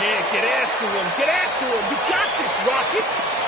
Yeah, get after him. Get after him. You got this, Rockets.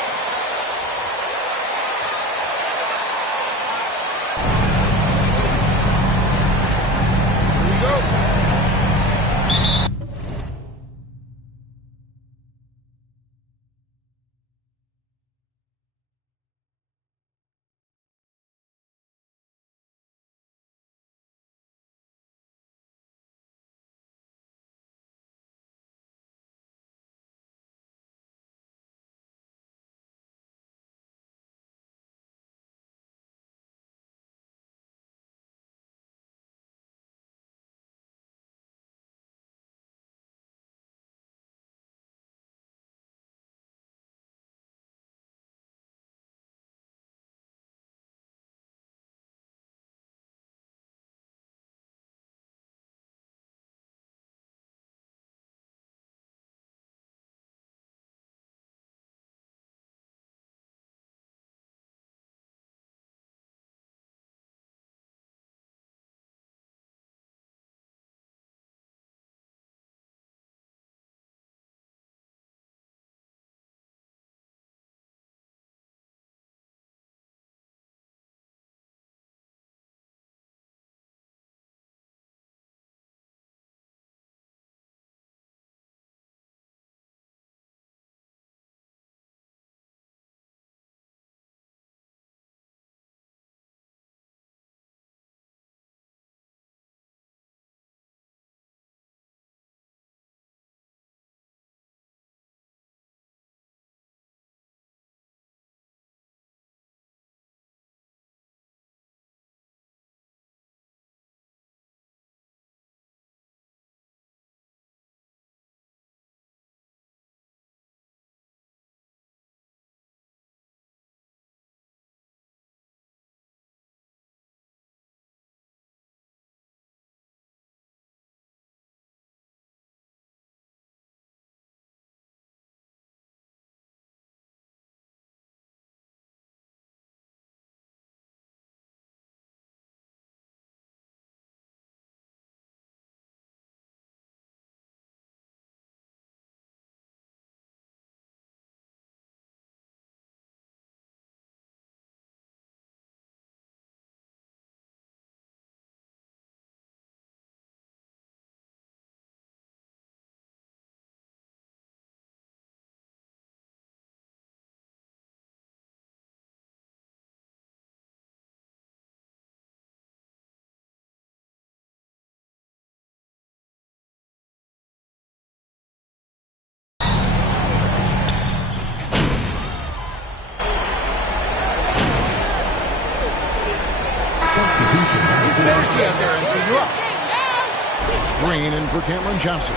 Green in for Cameron Johnson.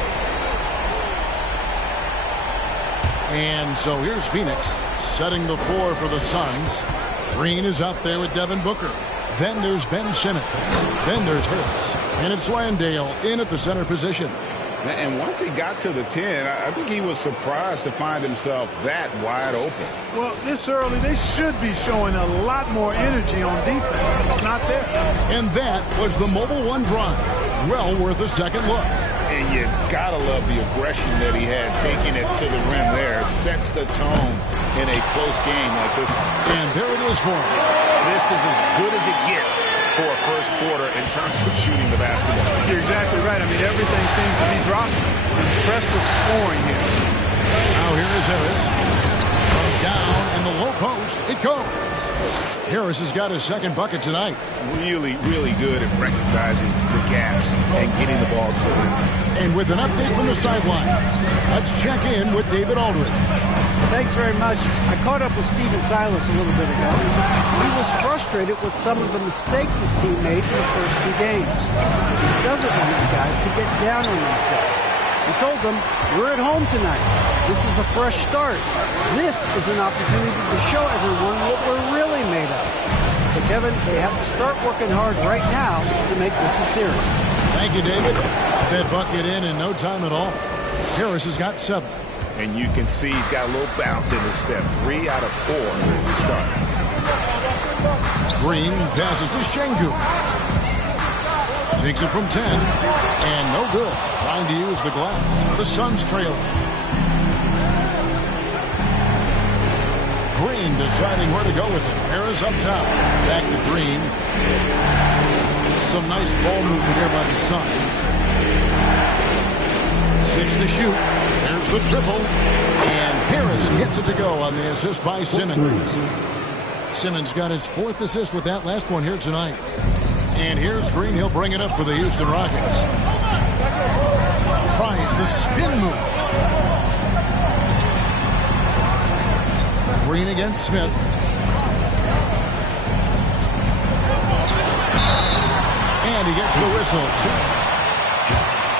And so here's Phoenix setting the floor for the Suns. Green is out there with Devin Booker. Then there's Ben Simmons. Then there's Harris. And it's Landale in at the center position. And once he got to the 10, I think he was surprised to find himself that wide open. Well, this early, they should be showing a lot more energy on defense. It's not there. And that was the Mobile One drive. Well worth a second look. And you gotta love the aggression that he had taking it to the rim there. Sets the tone in a close game like this. And there it is for him. This is as good as it gets for a first quarter in terms of shooting the basketball. You're exactly right. I mean, everything seems to be dropping. Impressive scoring here. Now here is Harris. From down in the low post, it goes. Harris has got his second bucket tonight. Really, really good at recognizing the gaps and getting the ball to the rim. And with an update from the sideline, let's check in with David Aldridge. Thanks very much. I caught up with Stephen Silas a little bit ago. He was frustrated with some of the mistakes his team made in the first two games. He doesn't want his guys to get down on themselves. He told them, we're at home tonight. This is a fresh start. This is an opportunity to show everyone what we're really made of. So, Kevin, they have to start working hard right now to make this a series. Thank you, David. That bucket in no time at all. Harris has got 7. And you can see he's got a little bounce in his step. 3 out of 4 to start. Green passes to Şengün. Takes it from 10. And no good. Trying to use the glass. The Suns trail. Green deciding where to go with it. Harris up top. Back to Green. Some nice ball movement here by the Suns. 6 to shoot. There's the triple. And Harris gets it to go on the assist by Simmons. Simmons got his 4th assist with that last one here tonight. And here's Green. He'll bring it up for the Houston Rockets. Tries the spin move. Green against Smith. And he gets the whistle.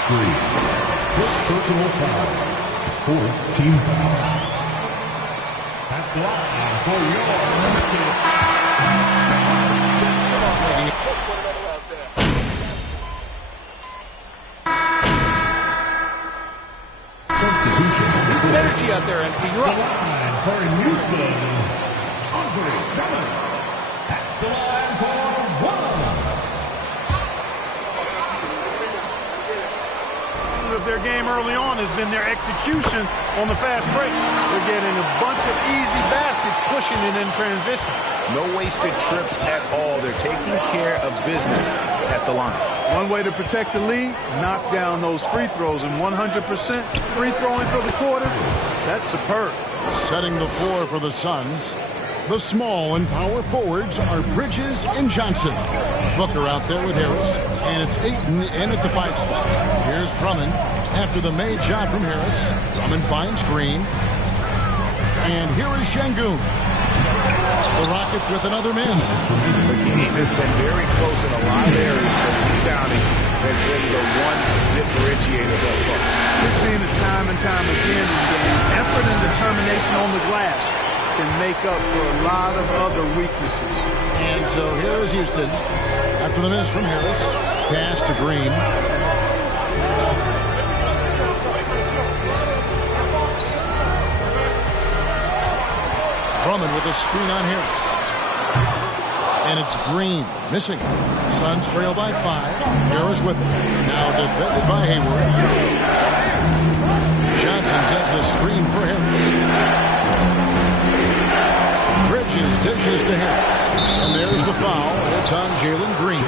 3. Personal foul. 4th team foul. At the line for your substitution. It's energy out there, MP. You're up. For Houston, Andre Drummond. At the line for 1. Of their game early on has been their execution on the fast break. They're getting a bunch of easy baskets, pushing it in transition. No wasted trips at all. They're taking care of business at the line. One way to protect the lead, knock down those free throws, and 100% free throwing for the quarter, that's superb. Setting the floor for the Suns. The small and power forwards are Bridges and Johnson. Booker out there with Harris. And it's Ayton in at the 5 spot. Here's Drummond after the made shot from Harris. Drummond finds Green. And here is Şengün. The Rockets with another miss. The team has been very close in a lot of areas, but rebounding has been the one differentiator thus far. We've seen it time and time again in games. Effort and determination on the glass can make up for a lot of other weaknesses. And so here is Houston. After the miss from Harris. Pass to Green. Drummond with a screen on Harris. And it's Green missing. Suns trail by 5. Harris with it. Now defended by Hayward. Johnson sends the screen for Harris. Bridges dishes to Harris. And there's the foul. It's on Jalen Green.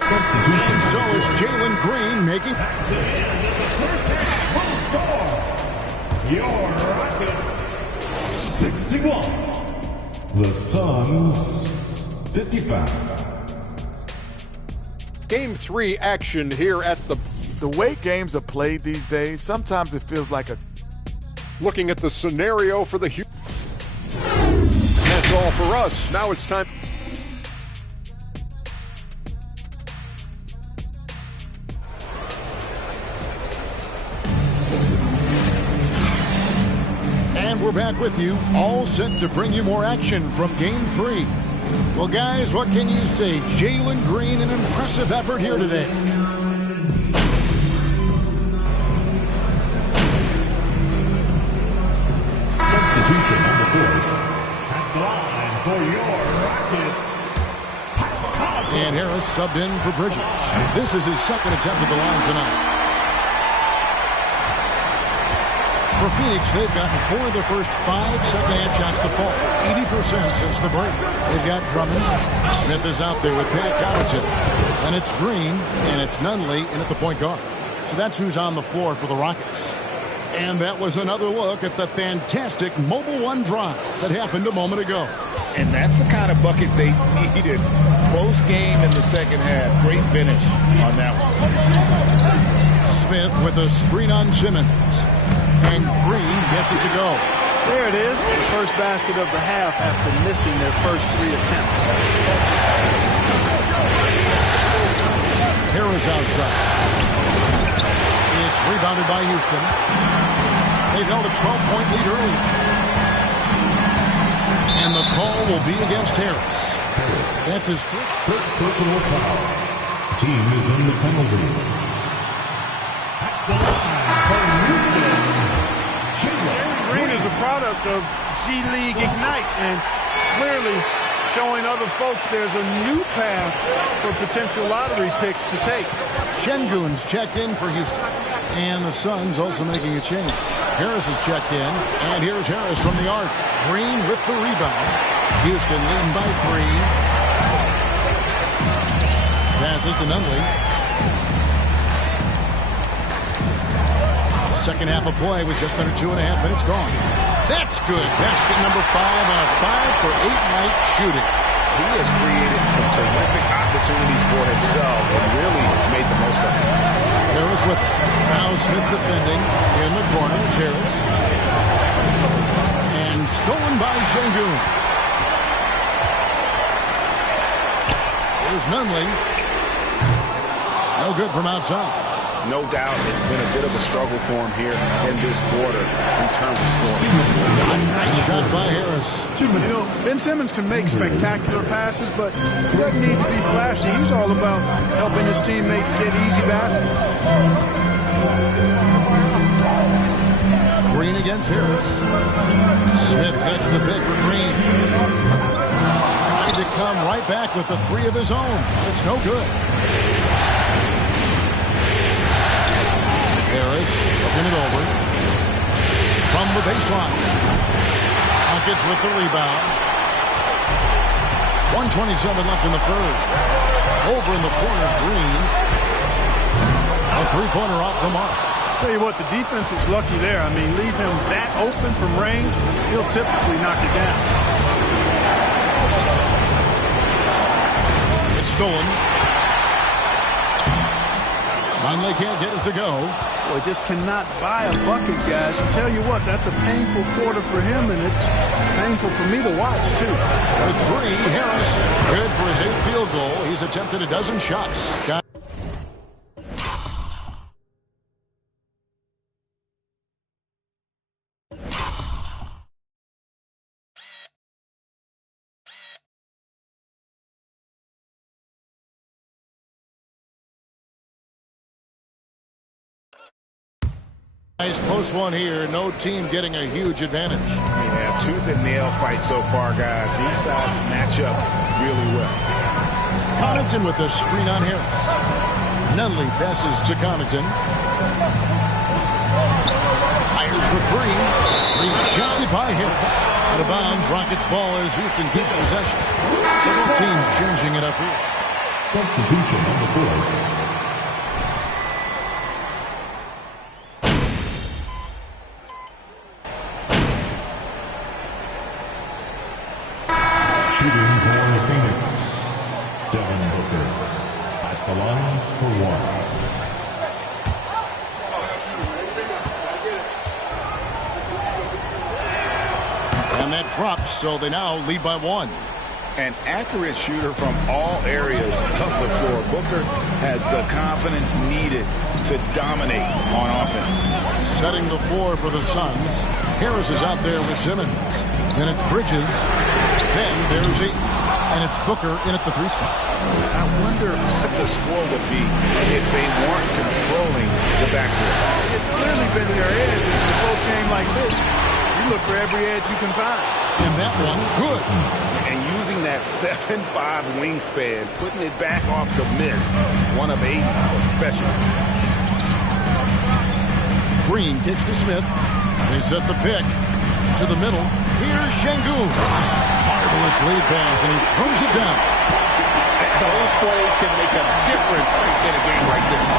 And so it's Jalen Green making. Your Rockets 61. The Suns 55. Game 3 action here at the... The way games are played these days, sometimes it feels like a... Looking at the scenario for the... That's all for us. Now it's time... And we're back with you, all set to bring you more action from Game 3. Well, guys, what can you say? Jalen Green, an impressive effort here today. Substitution on the court. At the line for your Rockets. And Harris subbed in for Bridges. This is his 2nd attempt at the line tonight. For Phoenix, they've gotten 4 of the first 5 second-half shots to fall. 80% since the break. They've got Drummond. Smith is out there with Pat Connaughton. And it's Green, and it's Nunley in at the point guard. So that's who's on the floor for the Rockets. And that was another look at the fantastic Mobile One drive that happened a moment ago. And that's the kind of bucket they needed. Close game in the second half. Great finish on that one. Smith with a screen on Simmons. And Green gets it to go. There it is, the first basket of the half after missing their first 3 attempts. Harris outside. It's rebounded by Houston. They've held a 12-point lead early. And the call will be against Harris. That's his first personal foul. Team is in the penalty. At the line for Houston. Jalen Green is a product of G League Ignite and clearly showing other folks there's a new path for potential lottery picks to take. Şengün's checked in for Houston. And the Suns also making a change. Harris is checked in. And here's Harris from the arc. Green with the rebound. Houston leading by 3. Passes to Nunley. Second half of play with just under 2.5 minutes gone. That's good. Basket number 5 on a 5-for-8 night shooting. He has created some terrific opportunities for himself and really made the most of it. Harris with it. Now Smith defending in the corner. It's Harris. And stolen by Şengün. Here's Nunley. No good from outside. No doubt it's been a bit of a struggle for him here in this quarter in terms of scoring. A nice shot by Harris. You know, Ben Simmons can make spectacular passes, but he doesn't need to be flashy. He's all about helping his teammates get easy baskets. Green against Harris. Smith sets the pick for Green. Trying to come right back with the 3 of his own. It's no good. Harris looking it over. From the baseline. Rockets with the rebound. 1:27 left in the third. Over in the corner, Green. A 3-pointer off the mark. Tell you what, the defense was lucky there. I mean, leave him that open from range, he'll typically knock it down. It's stolen. Conley can't get it to go. Boy, just cannot buy a bucket, guys. I tell you what, that's a painful quarter for him, and it's painful for me to watch, too. For 3, Harris. Good for his 8th field goal. He's attempted a dozen shots. Nice close one here. No team getting a huge advantage. Yeah, tooth and nail fight so far, guys. These sides match up really well. Connaughton with the screen on Harris. Nunley passes to Connaughton. Fires the 3. Rejected by Harris. Out of bounds. Rockets ball as Houston keeps possession. Several teams changing it up here. Substitution on the board. Shooting for Phoenix, Devin Booker at the line for 1. And that drops, so they now lead by 1. An accurate shooter from all areas of the floor. Booker has the confidence needed to dominate on offense. Setting the floor for the Suns. Harris is out there with Simmons. Then it's Bridges. Then there's 8. And it's Booker in at the 3 spot. I wonder what the score would be if they weren't controlling the backcourt. It's clearly been their edge in a close game like this. You look for every edge you can find. And that one, good. And using that 7'5" wingspan, putting it back off the miss, one of Aiden's specialties. Green kicks to Smith. They set the pick to the middle. Here's Şengün. Marvelous lead pass, and he throws it down. Those plays can make a difference in a game like this.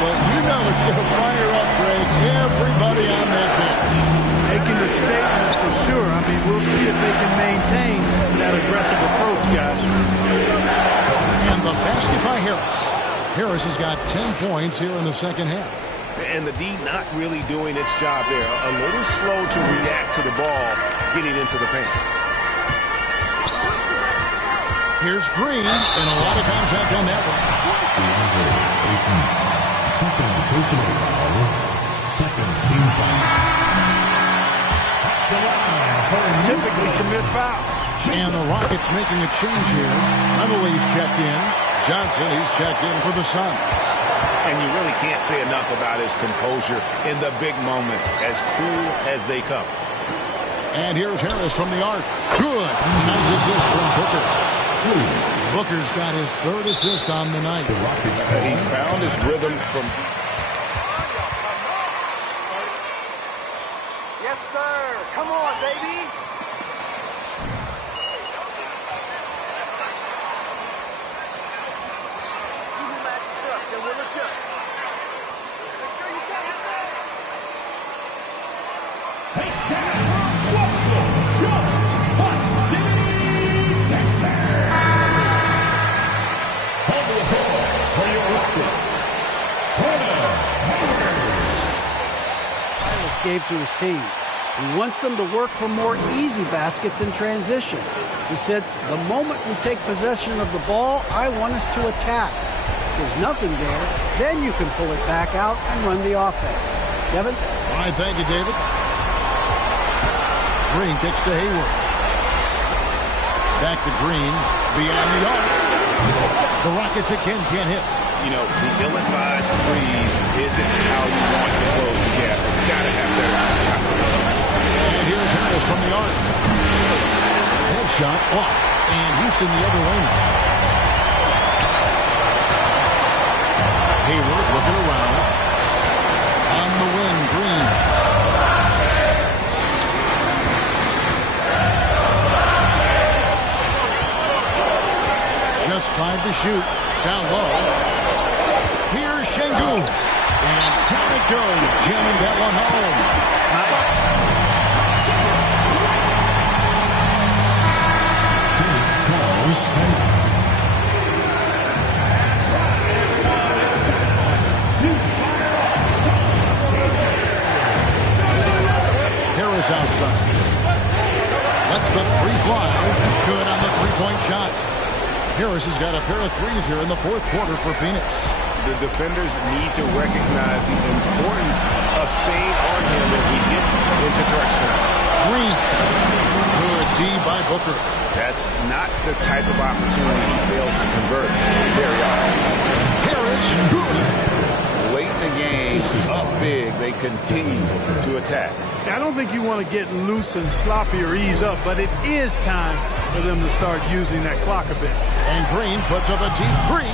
Well, you know it's going to fire up, Greg, everybody on that bench. Making the statement for sure. I mean, we'll see if they can maintain that aggressive approach, guys. And the basket by Harris. Harris has got 10 points here in the second half. And the D not really doing its job there. A little slow to react to the ball getting into the paint. Here's Green, and a lot of contact on that one. Second personal foul. Second team foul. Typically commit fouls. And the Rockets making a change here. Emily's checked in. Johnson, he's checked in for the Suns. And you really can't say enough about his composure in the big moments, as cool as they come. And here's Harris from the arc. Good. Nice assist from Booker. Booker's got his third assist on the night. He's found his rhythm from... Yes, sir. Come on, baby. Gave to his team. He wants them to work for more easy baskets in transition. He said, the moment we take possession of the ball, I want us to attack. If there's nothing there, then you can pull it back out and run the offense. Kevin? All right, thank you, David. Green kicks to Hayward. Back to Green. Beyond the arc. The Rockets again can't hit. You know, the ill-advised threes isn't how you want to close the gap. You gotta have better shots. And here's Harris from the arc. Headshot off. And Houston the other way. Hayward looking around. On the wing, Green. Just 5 to shoot. Down low. Here's Şengün. And down it goes. Jamming that one home. Harris outside. Lets the three fly. Good on the three-point shot. Harris has got a pair of threes here in the fourth quarter for Phoenix. The defenders need to recognize the importance of staying on him as we get into correction. Green. Good D by Booker. That's not the type of opportunity he fails to convert very often. Harris. Good. Late in the game, up big, they continue to attack. I don't think you want to get loose and sloppy or ease up, but it is time for them to start using that clock a bit. And Green puts up a deep three.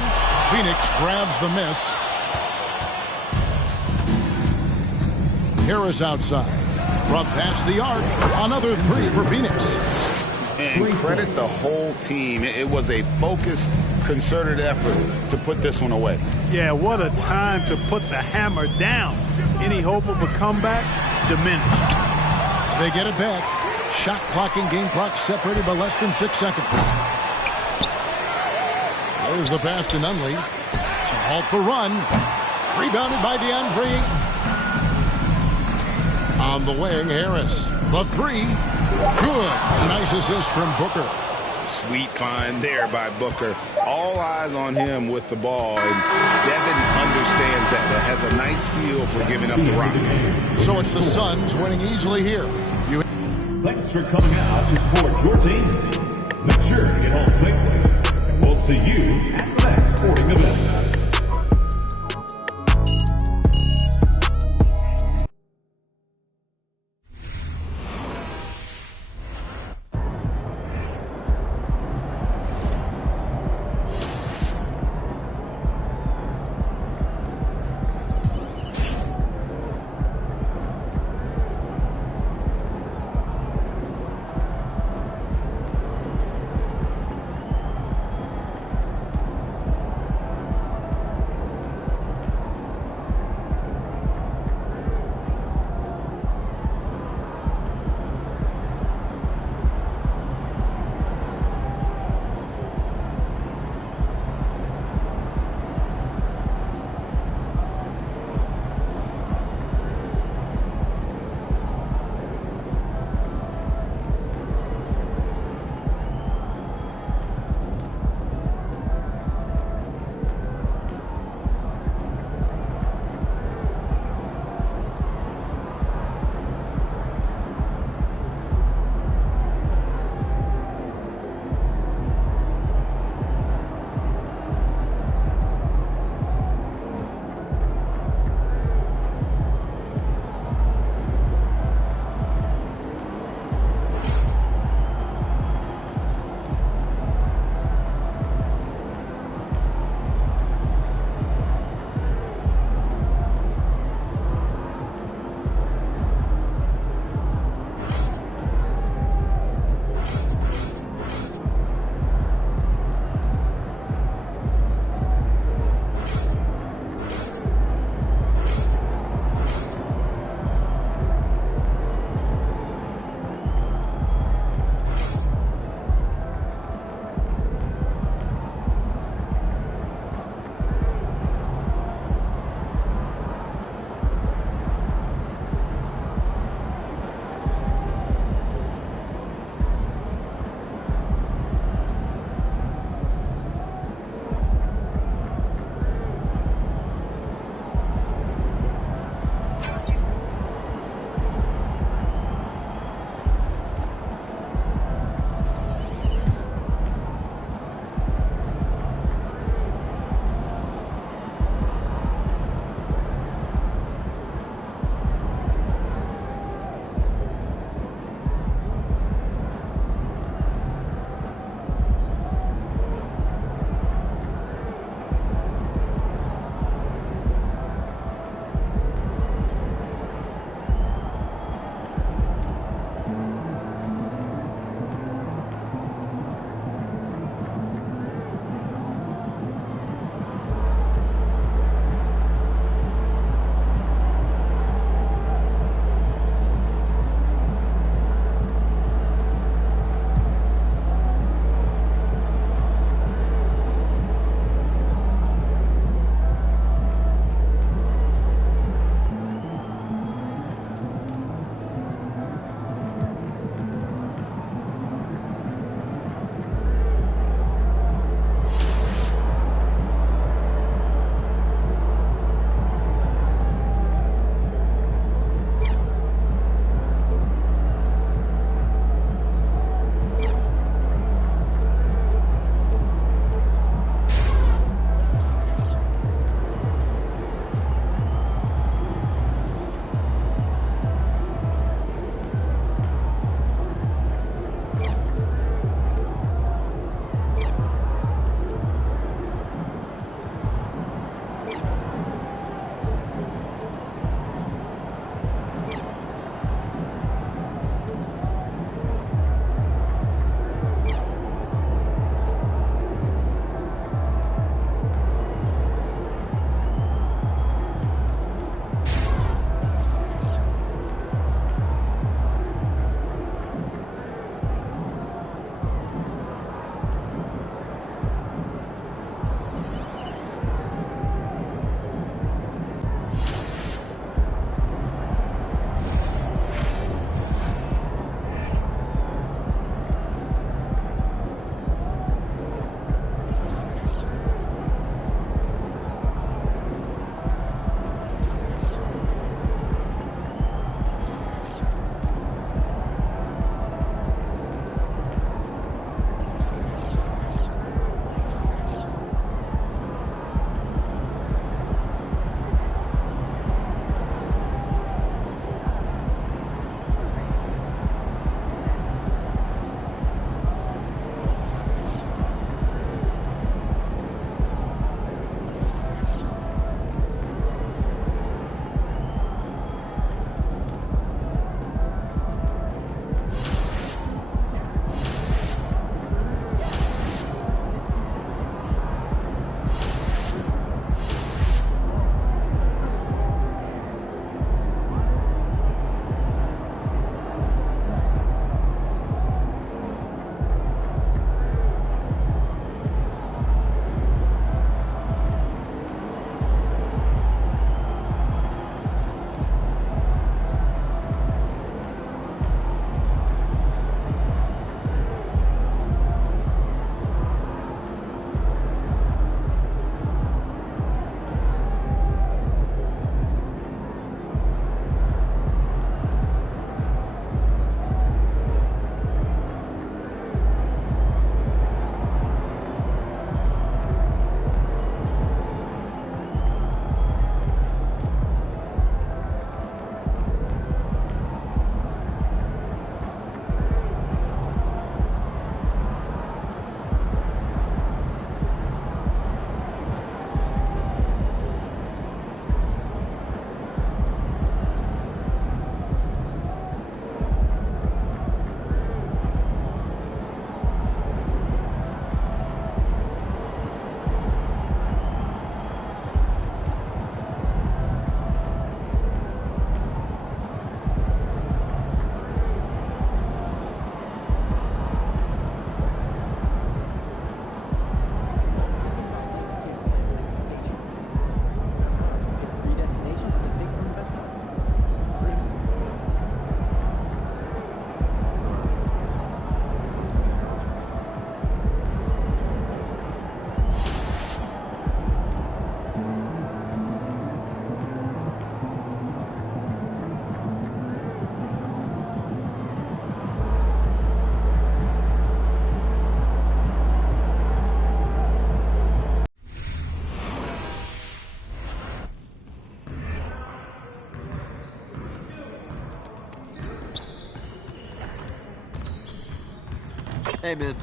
Phoenix grabs the miss. Harris outside. From past the arc. Another three for Phoenix. And credit the whole team. It was a focused, concerted effort to put this one away. Yeah, what a time to put the hammer down. Any hope of a comeback? Diminished. They get it back. Shot clock and game clock separated by less than 6 seconds. There's the pass to Nunley to halt the run. Rebounded by DeAndre. On the wing, Harris. The three. Good. Nice assist from Booker. Sweet find there by Booker. All eyes on him with the ball. And Devin understands that. But has a nice feel for giving up the rock. So it's the Suns winning easily here. Thanks for coming out to support your team. Make sure to get home safely. We'll see you at the next sporting event. Amen.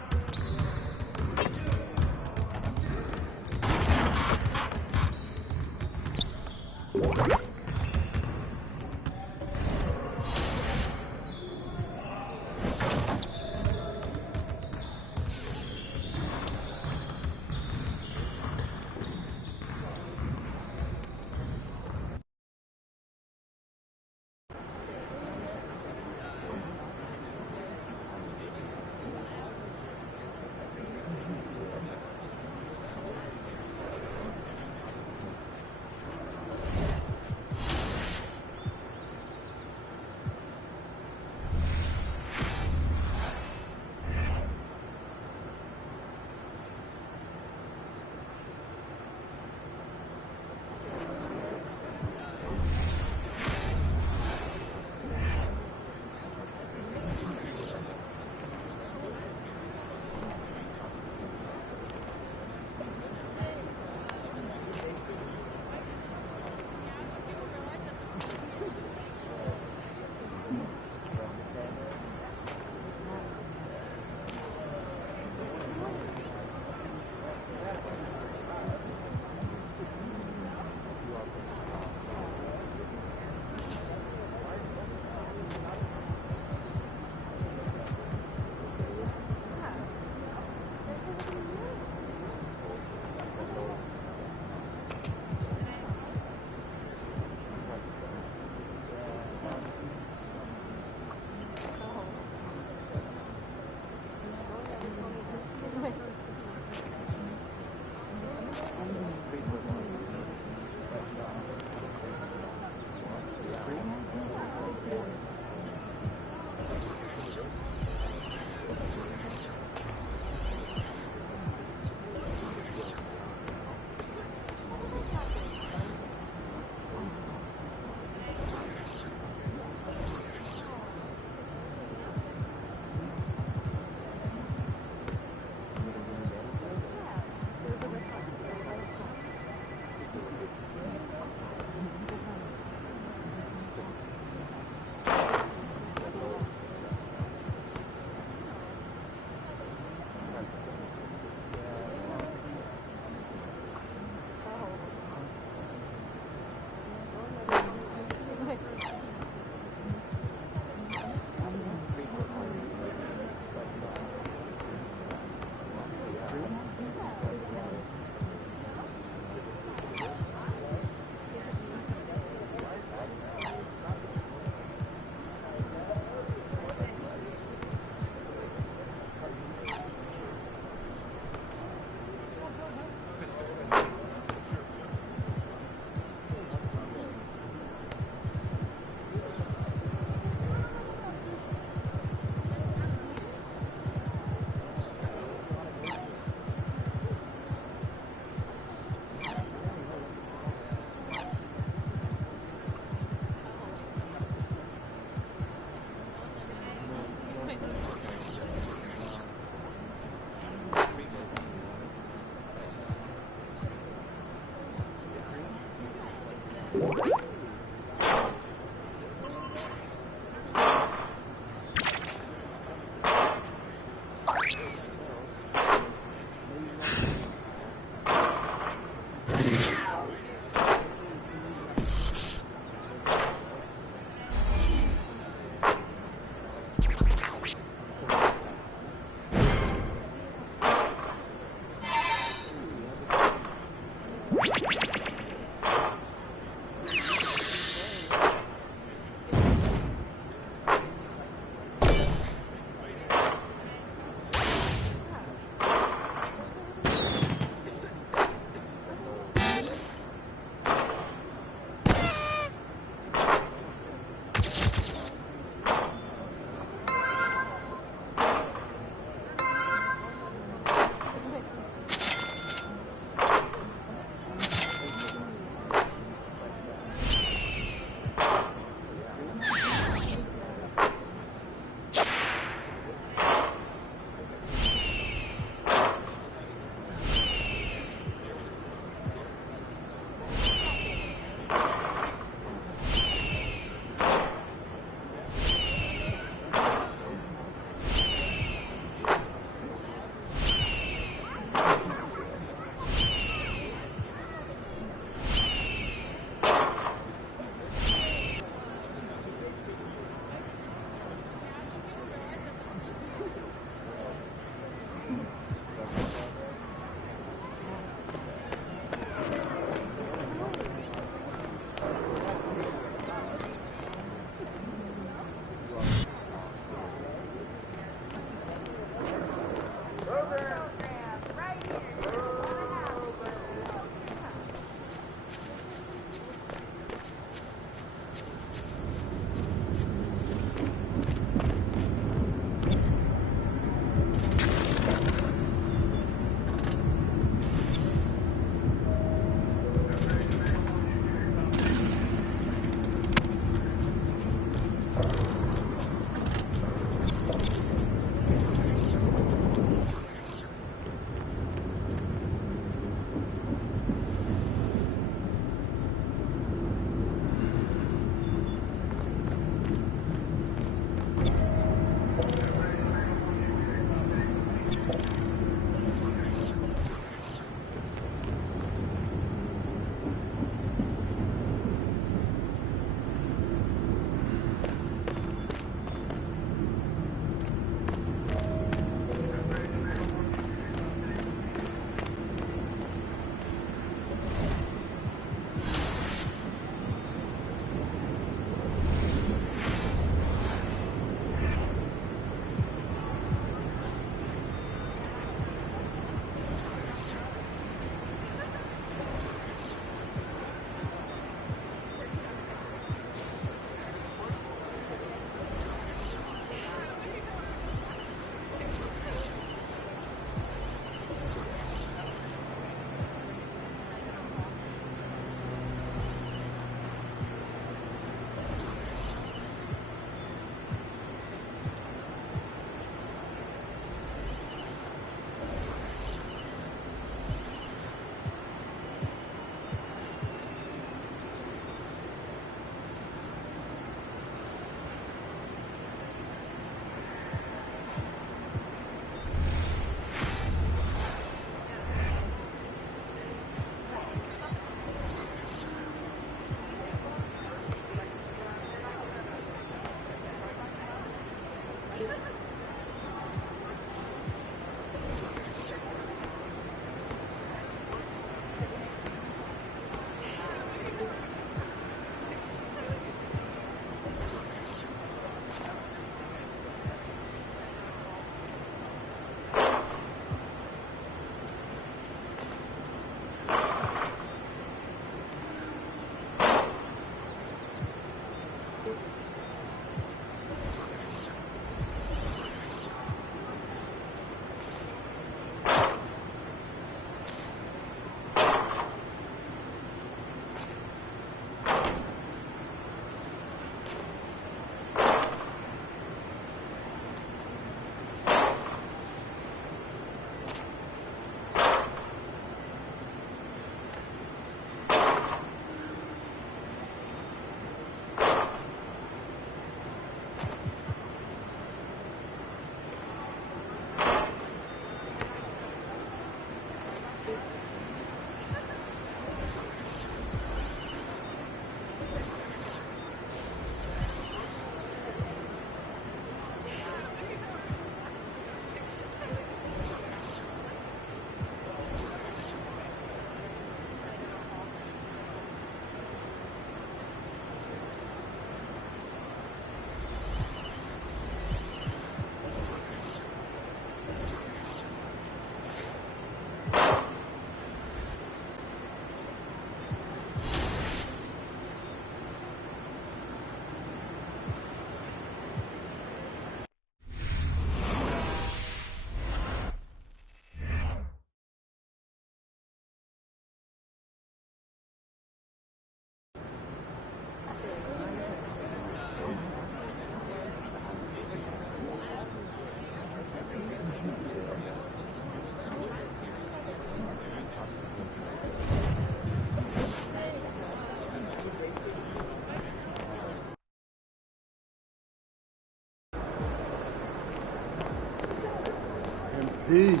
Good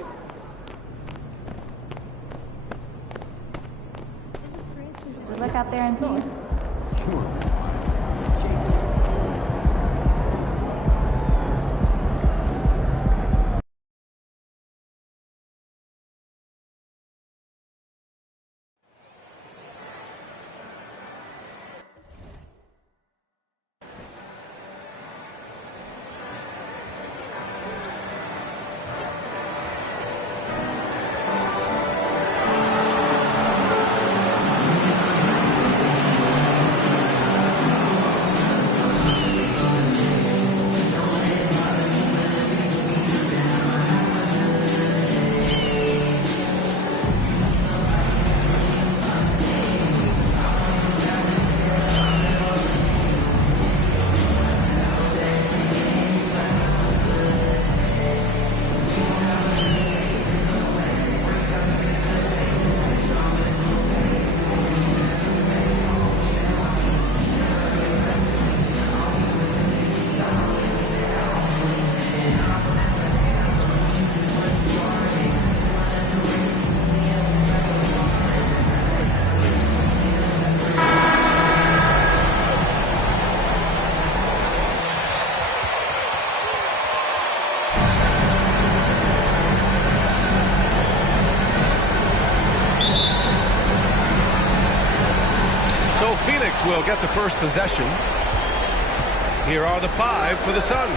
luck out there in Thor. they'll get the first possession. Here are the 5 for the Suns.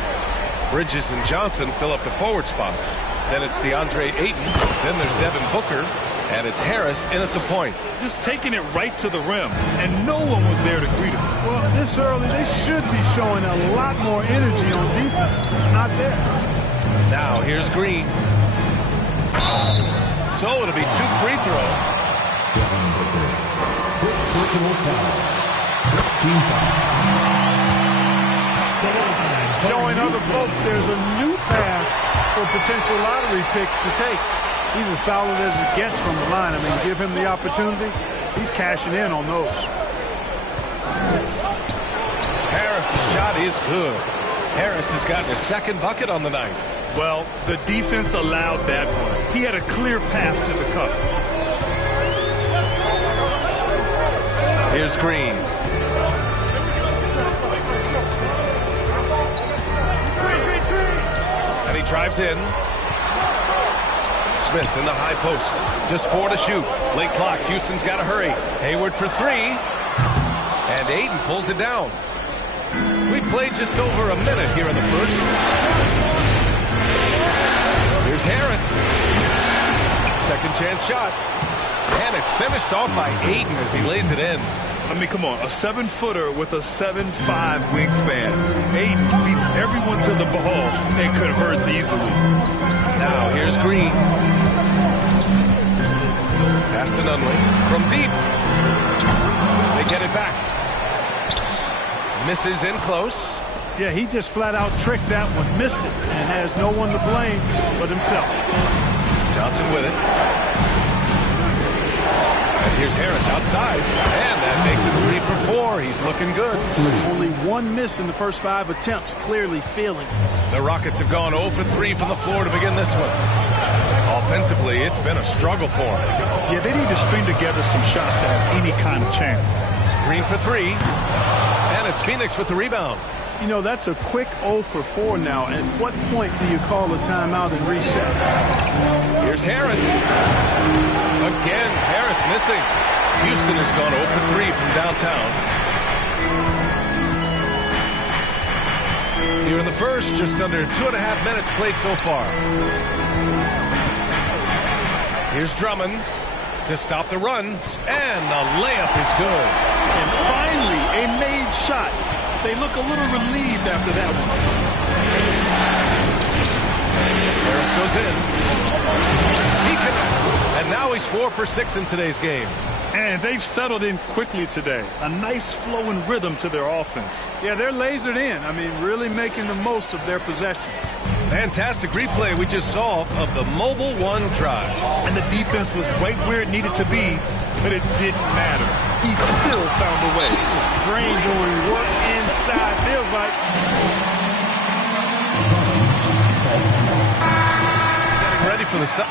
Bridges and Johnson fill up the forward spots. Then it's DeAndre Ayton. Then there's Devin Booker. And it's Harris in at the point. Just taking it right to the rim, and no one was there to greet him. Well, this early, they should be showing a lot more energy on defense. It's not there. Now, here's Green. So it'll be 2 free throws. Devin Booker. Quick personal foul. Team foul. Showing other folks there's a new path for potential lottery picks to take. He's as solid as it gets from the line. I mean, give him the opportunity, he's cashing in on those. Harris's shot is good. Harris has gotten his second bucket on the night. Well, the defense allowed that one. He had a clear path to the cup. Here's Green. And he drives in. Smith in the high post. Just 4 to shoot. Late clock. Houston's got to hurry. Hayward for 3. And Ayton pulls it down. We played just over a minute here in the first. Here's Harris. Second chance shot. And it's finished off by Ayton as he lays it in. I mean, come on. A 7-footer with a 7'5" wingspan. Ayton beats everyone to the ball and converts easily. Now here's Green. Pass to Nunley from deep. They get it back. Misses in close. Yeah, he just flat out tricked that one, missed it, and has no one to blame but himself. Johnson with it. And here's Harris outside. And that makes it 3 for 4. He's looking good. Only 1 miss in the first 5 attempts, clearly feeling. The Rockets have gone 0 for 3 from the floor to begin this one. Offensively, it's been a struggle for them. Yeah, they need to string together some shots to have any kind of chance. Green for 3. And it's Phoenix with the rebound. You know, that's a quick 0 for 4 now. At what point do you call a timeout and reset? Here's Harris. Again, Harris missing. Houston has gone 0 for 3 from downtown. Here in the first, just under 2.5 minutes played so far. Here's Drummond to stop the run, and the layup is good. And finally, a made shot. They look a little relieved after that one. Harris goes in. He connects. And now he's 4 for 6 in today's game. And they've settled in quickly today. A nice flowing rhythm to their offense. Yeah, they're lasered in. I mean, really making the most of their possessions. Fantastic replay we just saw of the Mobile One drive. And the defense was right where it needed to be, but it didn't matter. He still found a way. Green doing work inside, feels like. Getting ready for the sun.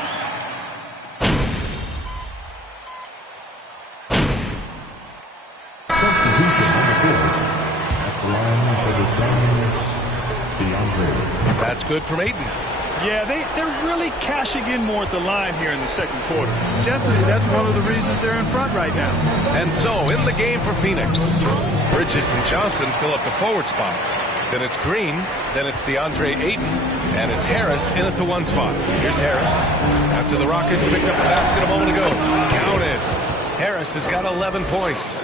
That's good from Ayton. Yeah, they're really cashing in more at the line here in the second quarter. Definitely, that's one of the reasons they're in front right now. And so, in the game for Phoenix, Bridges and Johnson fill up the forward spots. Then it's Green, then it's DeAndre Ayton, and it's Harris in at the 1 spot. Here's Harris. After the Rockets picked up the basket a moment ago. Counted. Harris has got 11 points.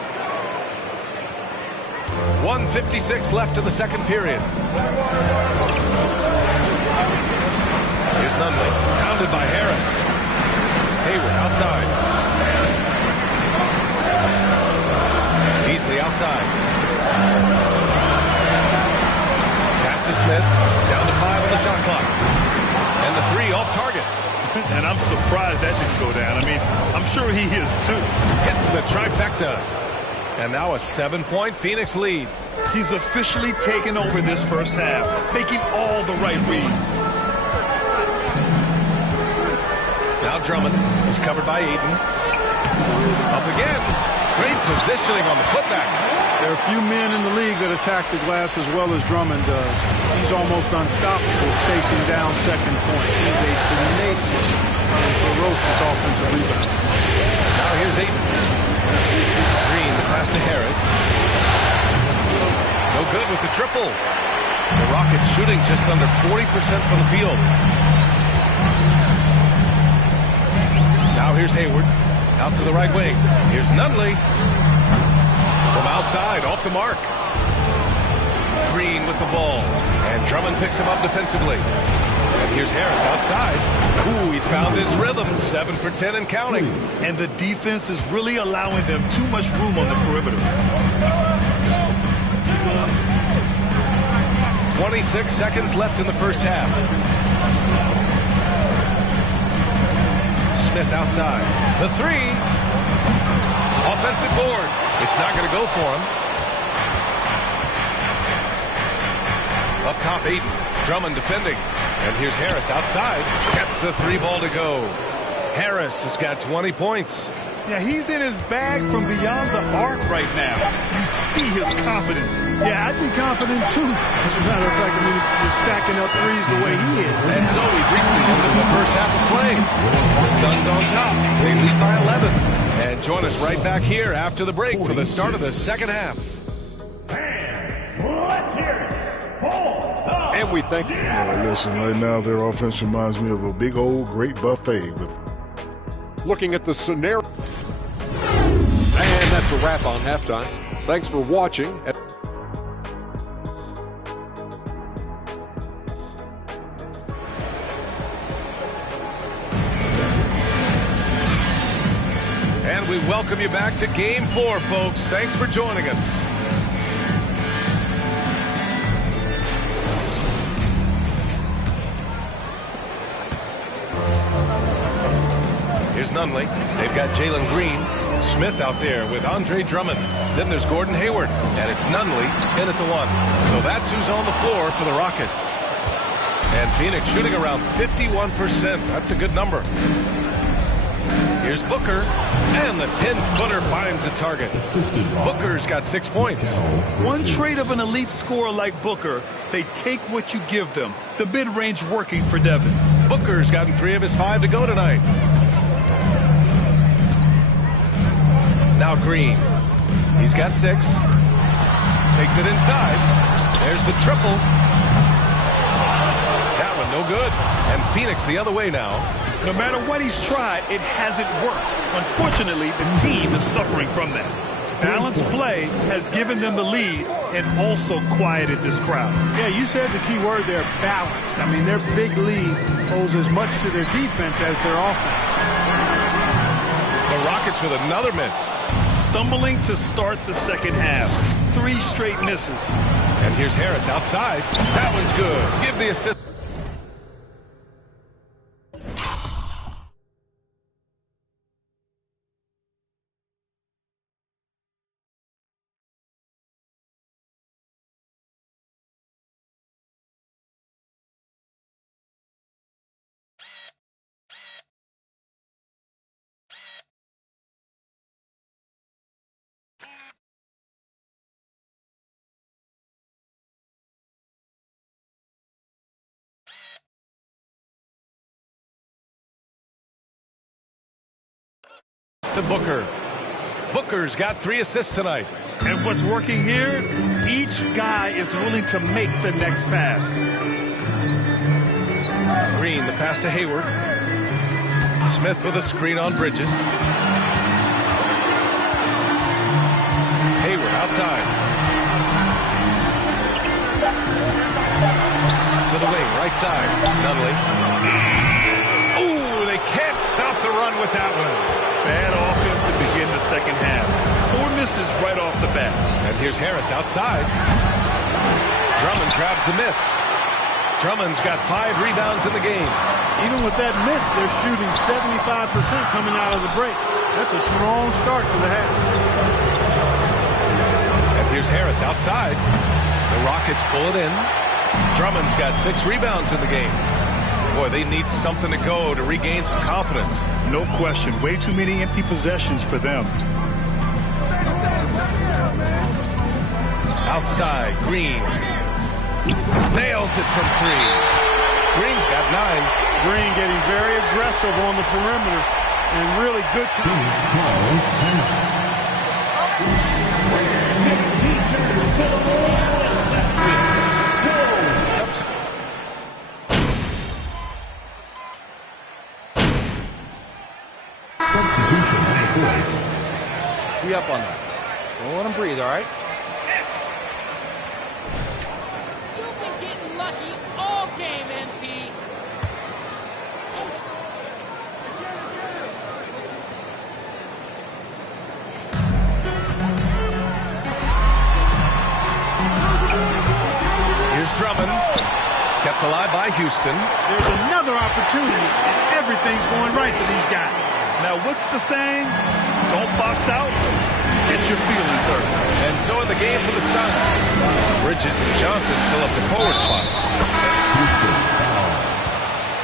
1:56 left in the second period. Here's Nunley, pounded by Harris. Hayward outside. Beasley outside. Pass to Smith, down to 5 on the shot clock. And the 3 off target. And I'm surprised that didn't go down. I mean, I'm sure he is too. Hits the trifecta. And now a 7-point Phoenix lead. He's officially taken over this first half, making all the right reads. Now Drummond is covered by Ayton. Up again. Great positioning on the putback. There are a few men in the league that attack the glass as well as Drummond does. He's almost unstoppable chasing down second points. He's a tenacious and ferocious offensive rebound. Now here's Ayton. Green, the pass to Harris. No good with the triple. The Rockets shooting just under 40% from the field. Now here's Hayward. Out to the right wing. Here's Nunley. From outside, off the mark. Green with the ball. And Drummond picks him up defensively. And here's Harris outside. Ooh, he's found his rhythm. 7 for 10 and counting. And the defense is really allowing them too much room on the perimeter. 26 seconds left in the first half. Smith outside. The three. Offensive board. It's not going to go for him. Up top, Ayton. Drummond defending. And here's Harris outside. Gets the three ball to go. Harris has got 20 points. Yeah, he's in his bag from beyond the arc right now. You see his confidence. Yeah, I'd be confident too. As a matter of fact, I mean, you're stacking up threes the way he is. And so we've reached the end of the first half of play. The Suns on top. They lead by 11. And join us right back here after the break for the start of the second half. Let's hear it. And we thank you. Listen, right now their offense reminds me of a big old great buffet with Looking at the scenario. And that's a wrap on halftime. Thanks for watching. And we welcome you back to Game 4, folks. Thanks for joining us. Here's Nunley. They've got Jalen Green. Smith out there with Andre Drummond. Then there's Gordon Hayward. And it's Nunley in at the one. So that's who's on the floor for the Rockets. And Phoenix shooting around 51%. That's a good number. Here's Booker. And the 10-footer finds the target. Booker's got 6 points. One trait of an elite scorer like Booker, they take what you give them. The mid-range working for Devin. Booker's gotten 3 of his 5 to go tonight. Now Green. He's got 6. Takes it inside. There's the triple. That one no good. And Phoenix the other way now. No matter what he's tried, it hasn't worked. Unfortunately, the team is suffering from that. Balanced play has given them the lead and also quieted this crowd. Yeah, you said the key word there, balanced. I mean, their big lead owes as much to their defense as their offense. The Rockets with another miss. Stumbling to start the second half. 3 straight misses. And here's Harris outside. That one's good. Give the assist. To Booker. Booker's got 3 assists tonight. And what's working here? Each guy is willing to make the next pass. Green, the pass to Hayward. Smith with a screen on Bridges. Hayward outside. To the wing, right side. Nunley. Ooh, they can't stop the run with that one. Bad offense to begin the second half. 4 misses right off the bat. And here's Harris outside. Drummond grabs the miss. Drummond's got 5 rebounds in the game. Even with that miss, they're shooting 75% coming out of the break. That's a strong start to the half. And here's Harris outside. The Rockets pull it in. Drummond's got 6 rebounds in the game. Boy, they need something to go to regain some confidence. No question. Way too many empty possessions for them. Outside, Green. Nails it from 3. Green's got 9. Green getting very aggressive on the perimeter and really good. be up on that. Don't let him breathe, all right? You've been getting lucky all game, MP. Here's Drummond. Kept alive by Houston. There's another opportunity, and everything's going right for these guys. Now, what's the saying? Don't box out. Get your feelings hurt. And so in the game for the Suns, Bridges and Johnson fill up the forward spots. Houston foul.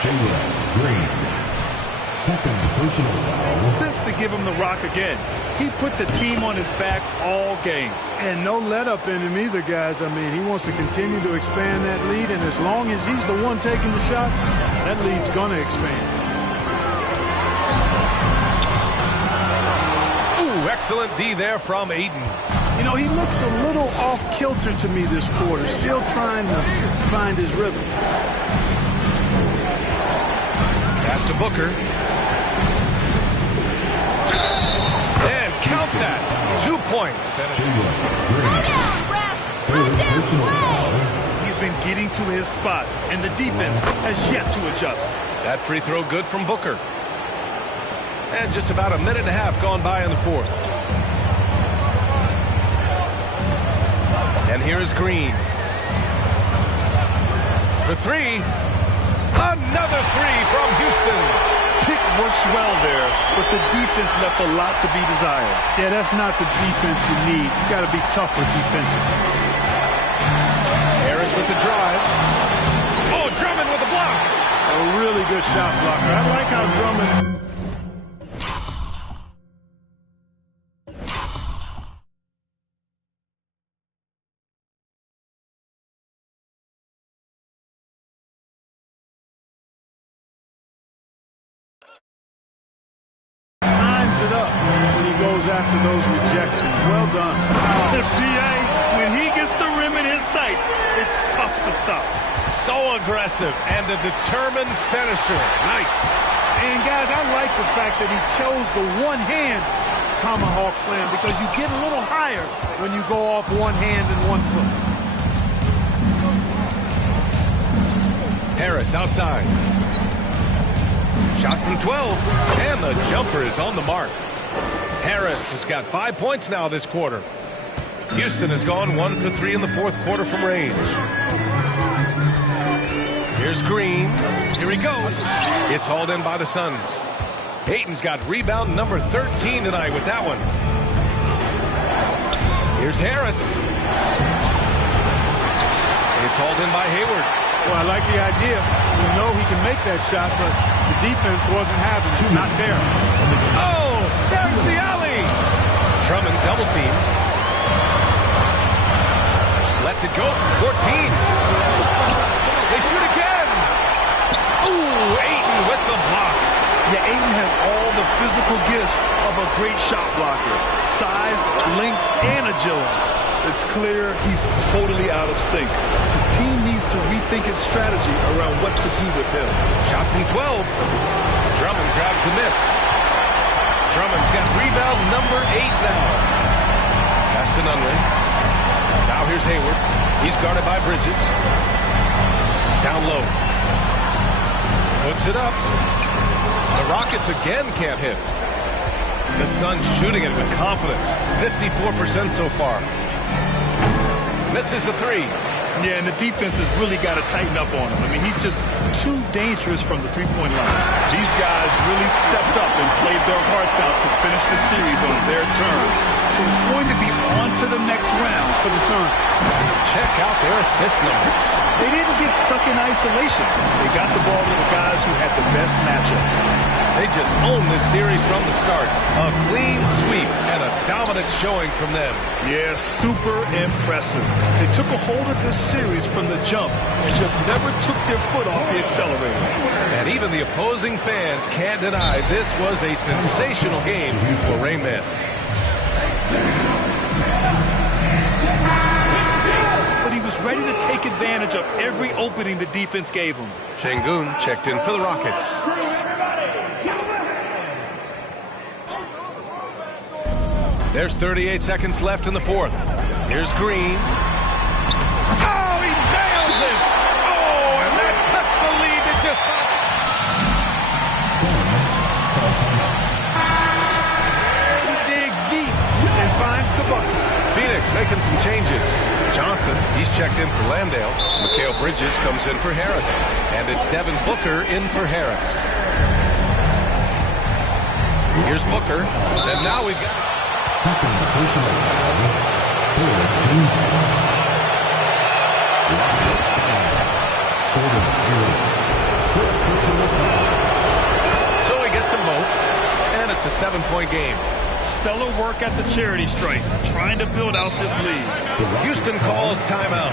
Jalen Green. Second personal foul. Sense to give him the rock again. He put the team on his back all game. And no let up in him either, guys. I mean, he wants to continue to expand that lead, and as long as he's the one taking the shots, that lead's going to expand. Ooh, excellent D there from Ayton. You know, he looks a little off-kilter to me this quarter, still trying to find his rhythm. Pass to Booker. And count that. 2 points. He's been getting to his spots, and the defense has yet to adjust. That free throw good from Booker. And just about a minute and a half gone by in the fourth. And here is Green. For three. Another three from Houston. Pick works well there, but the defense left a lot to be desired. Yeah, that's not the defense you need. You got to be tougher defensively. Harris with the drive. Oh, Drummond with the block. A really good shot blocker. I like how Drummond... it up when he goes after those rejections. Well done. SGA, when he gets the rim in his sights, it's tough to stop. So aggressive and a determined finisher. Nice. And guys, I like the fact that he chose the one-hand tomahawk slam because you get a little higher when you go off one hand and 1 foot. Harris outside. Shot from 12, and the jumper is on the mark. Harris has got 5 points now this quarter. Houston has gone 1 for 3 in the fourth quarter from range. Here's Green. Here he goes. It's hauled in by the Suns. Ayton's got rebound number 13 tonight with that one. Here's Harris. It's hauled in by Hayward. Well, I like the idea. You know he can make that shot, but the defense wasn't having it. Not there. Oh, there's the alley. Drummond double teamed. Lets it go from 14. They shoot again. Ooh, Ayton with the block. Yeah, Ayton has all the physical gifts of a great shot blocker. Size, length, and agility. It's clear he's totally out of sync. The team needs to rethink its strategy around what to do with him. Shot from 12. Drummond grabs the miss. Drummond's got rebound number 8 now. Pass to Nunley. Now here's Hayward. He's guarded by Bridges. Down low. Puts it up. The Rockets again can't hit. The Suns shooting it with confidence. 54% so far. Misses the three. Yeah, and the defense has really got to tighten up on him. I mean, he's just too dangerous from the three-point line. These guys really stepped up and played their hearts out to finish the series on their terms. So it's going to be on to the next round for the Suns. Check out their assist numbers. They didn't get stuck in isolation. They got the ball to the guys who had the best matchups. They just owned this series from the start. A clean sweep and a dominant showing from them. Yeah, super impressive. They took a hold of this series from the jump and just never took their foot off the accelerator. And even the opposing fans can't deny this was a sensational game for Rain Man. But he was ready to take advantage of every opening the defense gave him. Şengün checked in for the Rockets. There's 38 seconds left in the fourth. Here's Green. Oh, he nails it! Oh, and that cuts the lead to just... He digs deep and finds the bucket. Phoenix making some changes. Johnson, he's checked in for Landale. Mikal Bridges comes in for Harris. And it's Devin Booker in for Harris. Here's Booker. And now we've got... Second personal so he gets them both, and it's a 7-point game. Stellar work at the charity stripe, trying to build out this lead. Houston calls timeout.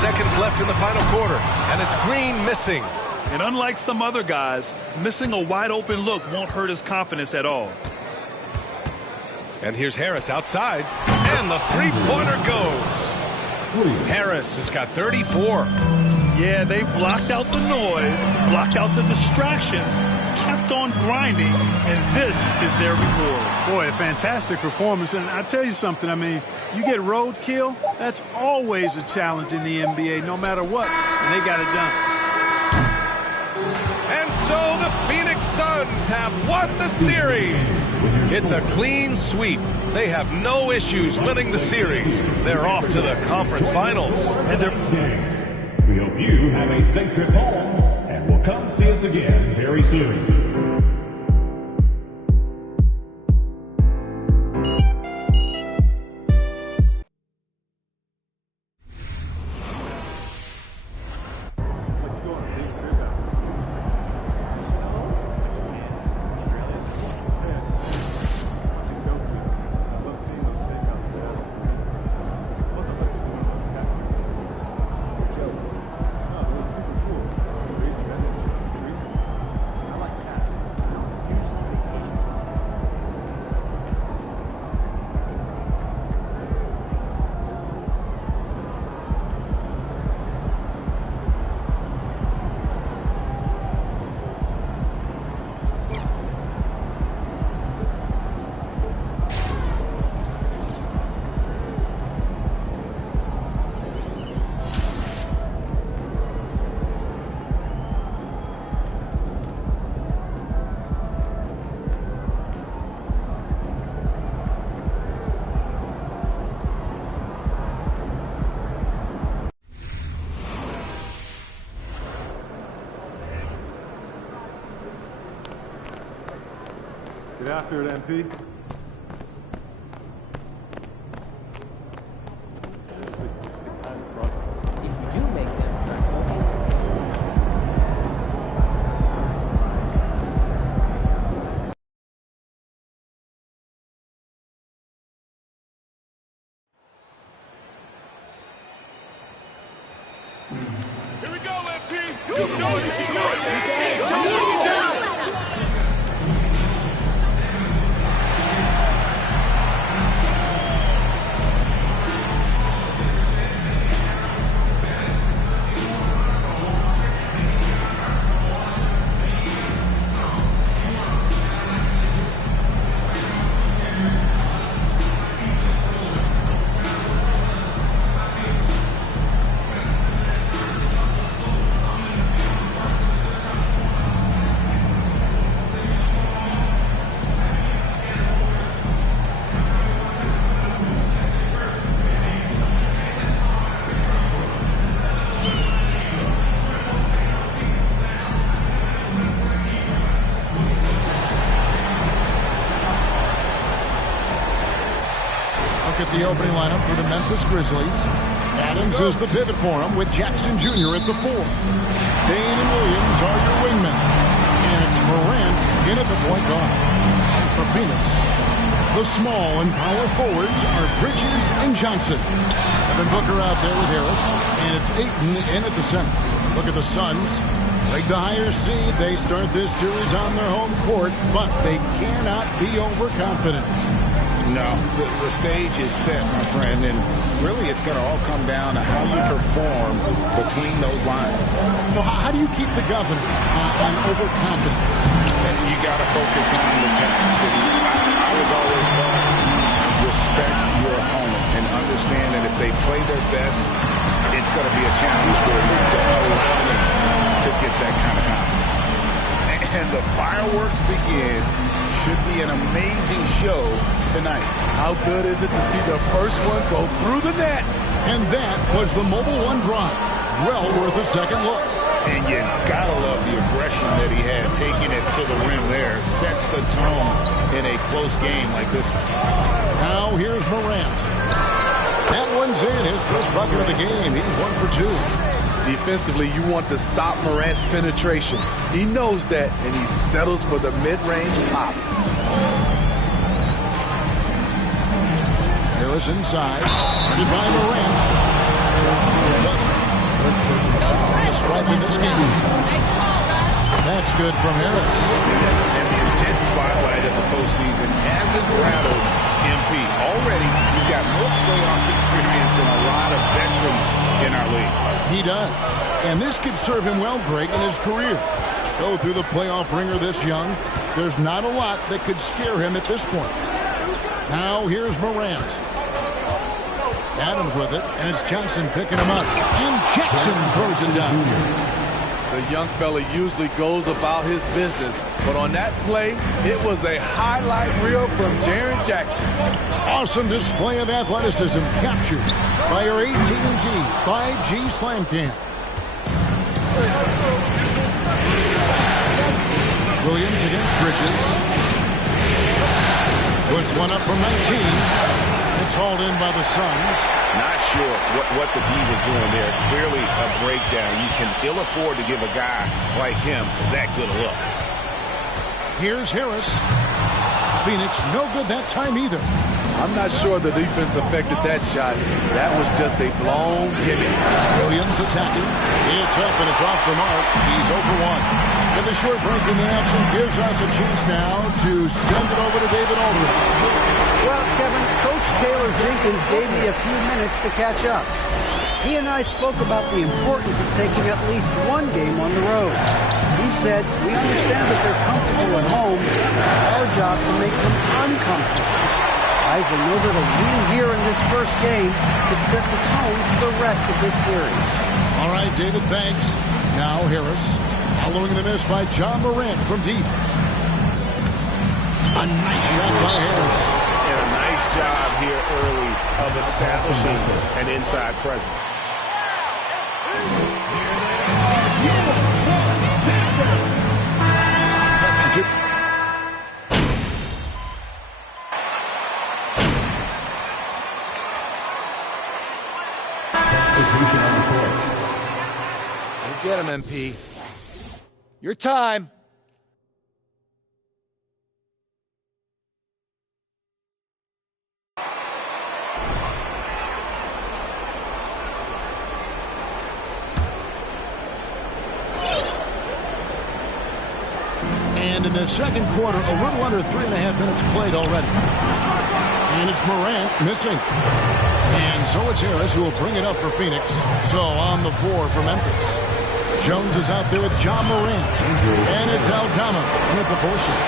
Seconds left in the final quarter, and it's Green missing. And unlike some other guys, missing a wide-open look won't hurt his confidence at all. And here's Harris outside, and the three-pointer goes. Harris has got 34. Yeah, they blocked out the noise, blocked out the distractions, kept on grinding, and this is their reward. Boy, a fantastic performance. And I tell you something, I mean, you get roadkill, that's always a challenge in the NBA, no matter what, and they got it done. And so the Phoenix Suns have won the series. It's a clean sweep. They have no issues winning the series. They're off to the conference finals. And we hope you have a safe trip home, and will come see us again very soon. Get after it, MP. Here we go, MP. You know you can do it. The opening lineup for the Memphis Grizzlies. Adams is the pivot for him with Jackson Jr. at the 4. Dane and Williams are your wingmen. And it's Morant in at the point guard. For Phoenix, the small and power forwards are Bridges and Johnson. Devin Booker out there with Harris. And it's Ayton in at the center. Look at the Suns. Like the higher seed, they start this series on their home court, but they cannot be overconfident. No, the stage is set, my friend, and really it's going to all come down to how you perform between those lines. So how do you keep the governor on overconfidence? And you got to focus on the task. I was always taught, respect your opponent and understand that if they play their best, it's going to be a challenge for you. Don't allow them to get that kind of confidence. And the fireworks begin. Should be an amazing show tonight. How good is it to see the first one go through the net? And that was the Mobile One drive. Well worth a second look. And you gotta love the aggression that he had, taking it to the rim there. Sets the tone in a close game like this one. Now here's Morant. That one's in. His first bucket of the game. He's 1 for 2. Defensively, you want to stop Morant's penetration. He knows that, and he settles for the mid-range pop. Harris inside. Guarded by Morant. Strike in this game. That's good from Harris. And the intense spotlight of the postseason hasn't rattled MP. Already, he's got more playoff experience than a lot of veterans in our league. He does. And this could serve him well, Greg, in his career. To go through the playoff ringer this young, there's not a lot that could scare him at this point. Now here's Morant. Adams with it, and it's Johnson picking him up. And Jackson throws it down. The young fella usually goes about his business, but on that play, it was a highlight reel from Jaren Jackson. Awesome display of athleticism captured by your AT&T 5G Slam Cam. Williams against Bridges. Puts one up from 19. It's hauled in by the Suns. Not sure what the D was doing there. Clearly a breakdown. You can ill afford to give a guy like him that good a look. Here's Harris. Phoenix no good that time either. I'm not sure the defense affected that shot. That was just a blown gimmick. Williams attacking. It's up and it's off the mark. He's 0 for 1. And the short break in the action gives us a chance now to send it over to David Aldridge. Well, Kevin, Coach Taylor Jenkins gave me a few minutes to catch up. He and I spoke about the importance of taking at least one game on the road. He said, we understand that they're comfortable at home. It's our job to make them uncomfortable. Guys will know that a win here in this first game could set the tone for the rest of this series. All right, David, thanks. Now Harris, following the miss by John Morant from deep. A nice shot by Harris. And a nice job here early of establishing an inside presence. Get him, MP. Your time. And in the second quarter, a little under 3.5 minutes played already. And it's Morant missing. And so it's Harris who will bring it up for Phoenix. So on the floor for Memphis. Jones is out there with John Morant. And it's Aldama with the forces.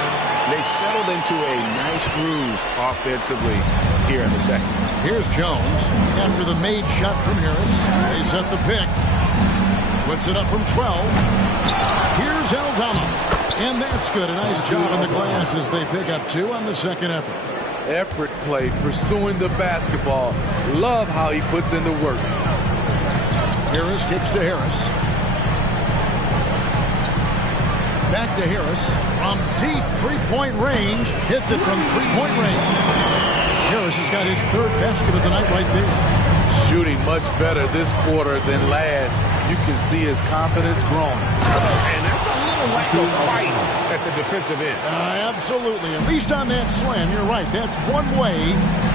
They've settled into a nice groove offensively here in the second. Here's Jones after the made shot from Harris. They set the pick. Puts it up from 12. Here's Aldama. And that's good. A nice job in the glass as they pick up 2 on the second effort. Effort play, pursuing the basketball. Love how he puts in the work. Harris gets to Harris. Back to Harris from deep three-point range. Hits it from three-point range. Harris has got his 3rd basket of the night right there. Shooting much better this quarter than last. You can see his confidence growing. And that's a little lack of fight at the defensive end. Absolutely. At least on that slam, you're right. That's one way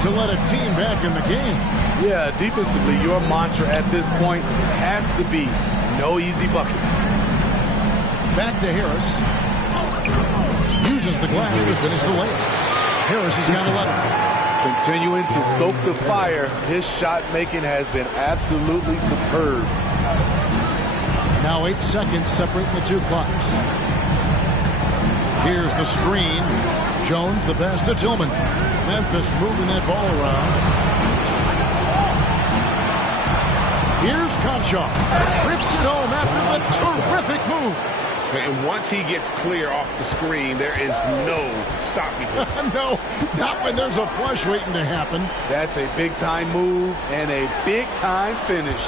to let a team back in the game. Yeah, defensively, your mantra at this point has to be no easy buckets. back to Harris. Uses the glass to finish the layup. Harris has got 11. Continuing to stoke the fire, his shot making has been absolutely superb. Now 8 seconds separating the two clocks. Here's the screen. Jones, the pass to Tillman. Memphis moving that ball around. Here's Conchar. Rips it home after the terrific move. And once he gets clear off the screen, there is no stopping him. No, not when there's a flush waiting to happen. That's a big-time move and a big-time finish.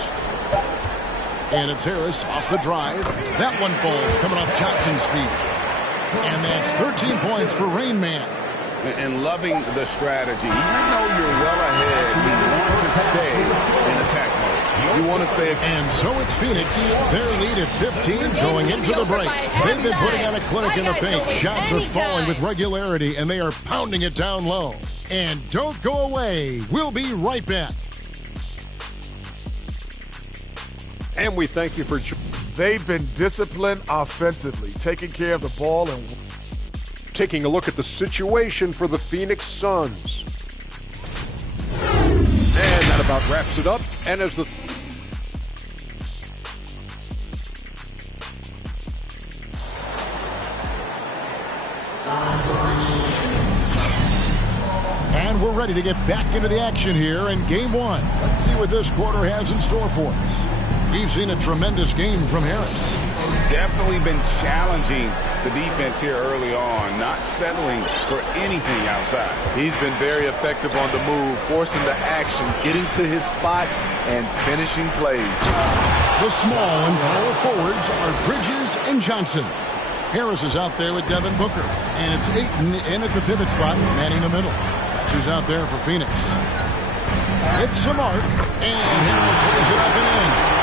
And it's Harris off the drive. That one falls coming off Johnson's feet. And that's 13 points for Rain Man. And loving the strategy. Even though you're well ahead, you want to stay in attack mode. You want to stay. And so it's Phoenix. Their lead at 15 going into the break. They've been putting out a clinic in the paint. Shots are falling with regularity, and they are pounding it down low. And don't go away. We'll be right back. And we thank you for... They've been disciplined offensively, taking care of the ball and taking a look at the situation for the Phoenix Suns. And that about wraps it up. And as the... And we're ready to get back into the action here in Game 1. Let's see what this quarter has in store for us. We've seen a tremendous game from Harris. Definitely been challenging the defense here early on, not settling for anything outside. He's been very effective on the move, forcing the action, getting to his spots, and finishing plays. The small and power forwards are Bridges and Johnson. Harris is out there with Devin Booker, and it's Ayton in at the pivot spot, manning the middle. That's who's out there for Phoenix. It's Samart, and Harris lays it up and in.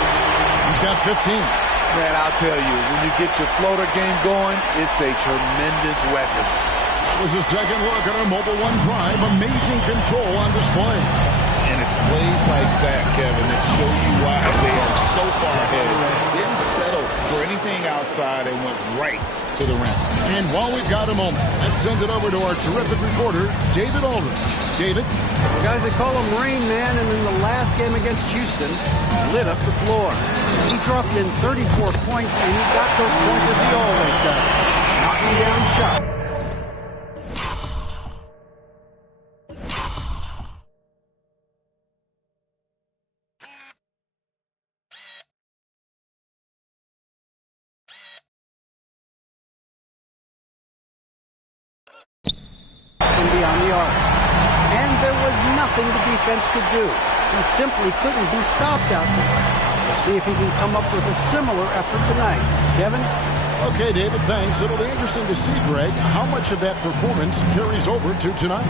He's got 15. Man, I'll tell you, when you get your floater game going, it's a tremendous weapon. That was a second look at our Mobile One drive. Amazing control on display. And it's plays like that, Kevin, that show you why they are so far ahead. Didn't settle for anything outside and went right to the rim. And while we've got a moment, let's send it over to our terrific reporter, David Aldridge. David? Guys, they call him Rain Man, and in the last game against Houston, lit up the floor. He dropped in 34 points, and he got those points as he always does. Knocking down shot. From beyond the arc. And there was nothing the defense could do. He simply couldn't be stopped out there. We'll see if he can come up with a similar effort tonight. Kevin? Okay, David, thanks. It'll be interesting to see, Greg, how much of that performance carries over to tonight.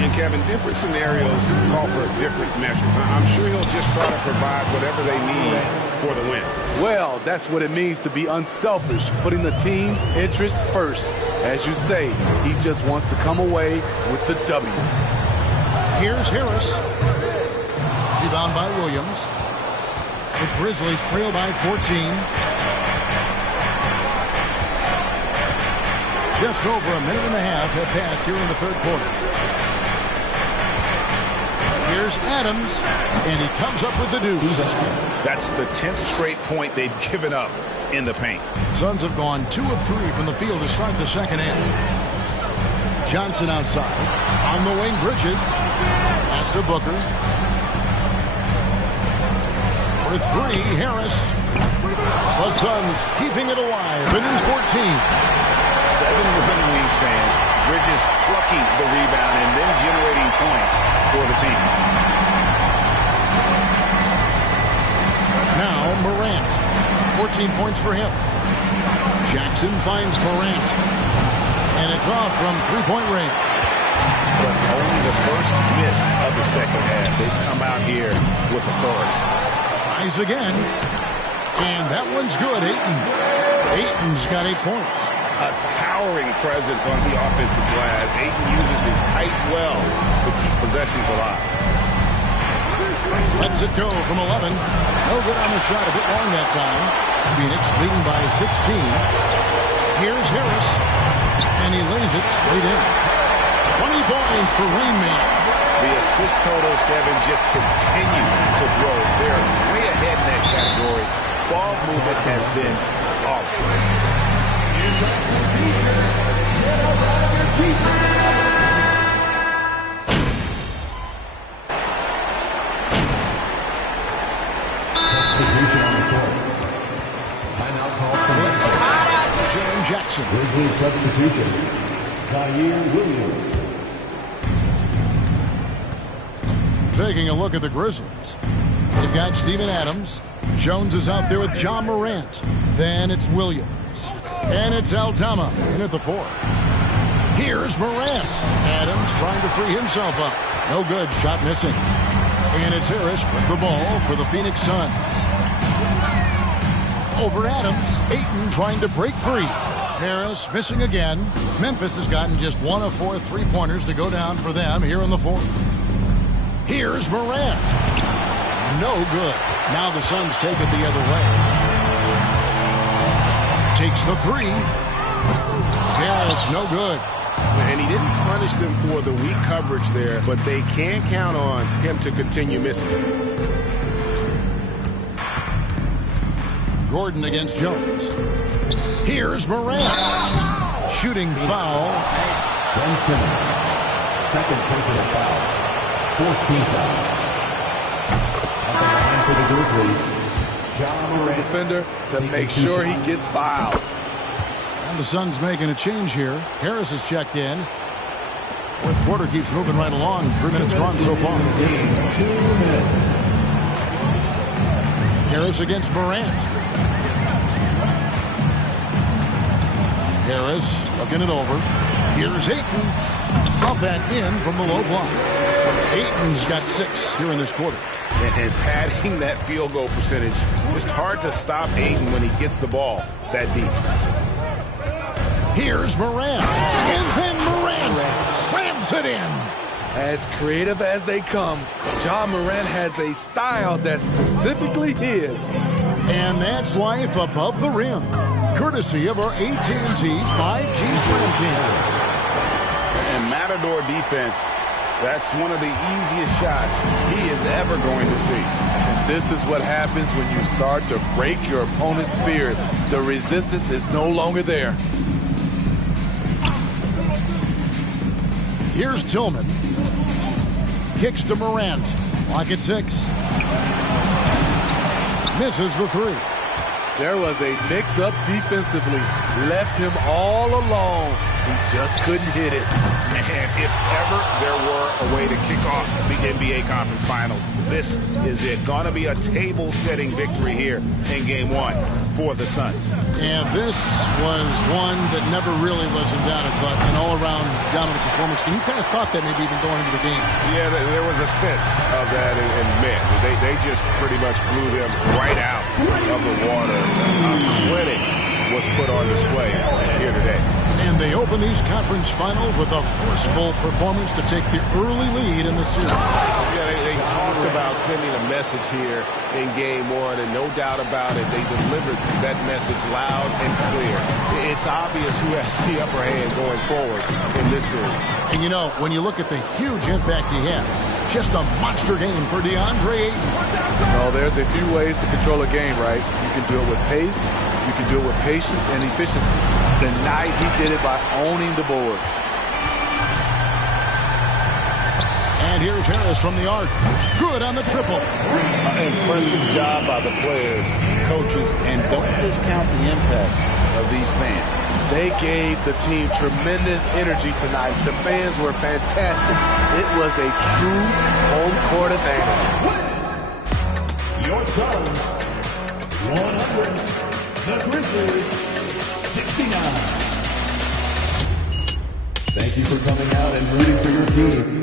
And, Kevin, different scenarios call for different measures. I'm sure he'll just try to provide whatever they need for the win. Well, that's what it means to be unselfish, putting the team's interests first. As you say, he just wants to come away with the W. Here's Harris. Rebound by Williams. The Grizzlies trail by 14. Just over a minute and a half have passed here in the third quarter. Here's Adams, and he comes up with the deuce. That's the 10th straight point they've given up in the paint. Suns have gone 2 of 3 from the field to start the second half. Johnson outside. On the wing, Bridges. Pass to Booker. For 3, Harris. The Suns keeping it alive. Within 14. 7 within the wingspan. Bridges plucking the rebound and then generating points for the team. Now Morant. 14 points for him. Jackson finds Morant. And it's off from three-point range. But only the first miss of the second half. They've come out here with authority. Tries again. And that one's good. Ayton's got 8 points. A towering presence on the offensive glass. Ayton uses his height well to keep possessions alive. Lets it go from 11. No good on the shot. A bit long that time. Phoenix leading by 16. Here's Harris, and he lays it straight in. 20 points for Rain Man. The assist totals, Kevin, just continue to grow. They're way ahead in that category. Ball movement has been awful. Jaren Jackson. Grizzlies substitution. Zaire Williams. Taking a look at the Grizzlies. They've got Steven Adams. Jones is out there with John Morant. Then it's Williams. And it's Aldama in at the 4. Here's Morant. Adams trying to free himself up. No good. Shot missing. And it's Harris with the ball for the Phoenix Suns. Over Adams. Ayton trying to break free. Harris missing again. Memphis has gotten just 1 of 4 3-pointers to go down for them here in the 4th. Here's Morant. No good. Now the Suns take it the other way. Takes the 3. Harris, no good. And he didn't punish them for the weak coverage there, but they can count on him to continue missing. Gordon against Jones. Here's Morant. Shooting foul. Ben Simmons. Second personal foul. 14th foul. At the line for the Grizzlies, John Morant. Defender to make sure he gets fouled. And the Suns making a change here. Harris has checked in. 4th quarter keeps moving right along. 3 minutes gone so far. 2 minutes. Harris against Morant. Harris looking it over. Here's Ayton. Up and in from the low block. Ayton's got 6 here in this quarter. And padding that field goal percentage, just hard to stop Ayton when he gets the ball that deep. Here's Morant. And then Morant slams it in. As creative as they come, John Morant has a style that's specifically his. And that's life above the rim. Courtesy of our AT&T 5G Slam King. And Matador defense, that's one of the easiest shots he is ever going to see. And this is what happens when you start to break your opponent's spirit. The resistance is no longer there. Here's Tillman. Kicks to Morant. Lock at 6. Misses the 3. There was a mix-up defensively. Left him all alone. He just couldn't hit it. And if ever there were a way to kick off the NBA Conference Finals, this is it. Gonna be a table-setting victory here in Game 1 for the Suns. And this was one that never really was in doubt, but an all-around dominant performance. And you kind of thought that maybe even going into the game. Yeah, there was a sense of that, and man, they just pretty much blew them right out of the water. A clinic was put on display here today. And they open these conference finals with a forceful performance to take the early lead in the series. Yeah, they talked about sending a message here in Game 1, and no doubt about it, they delivered that message loud and clear. It's obvious who has the upper hand going forward in this series. And you know, when you look at the huge impact he had, just a monster game for DeAndre Ayton. No, there's a few ways to control a game, right? You can do it with pace, you can do it with patience and efficiency. Tonight, he did it by owning the boards. And here's Harris from the arc. Good on the triple. Impressive job by the players, coaches, and don't discount the impact of these fans. They gave the team tremendous energy tonight. The fans were fantastic. It was a true home court advantage. Your Suns, 100. The Grizzlies, 69. Thank you for coming out and rooting for your team.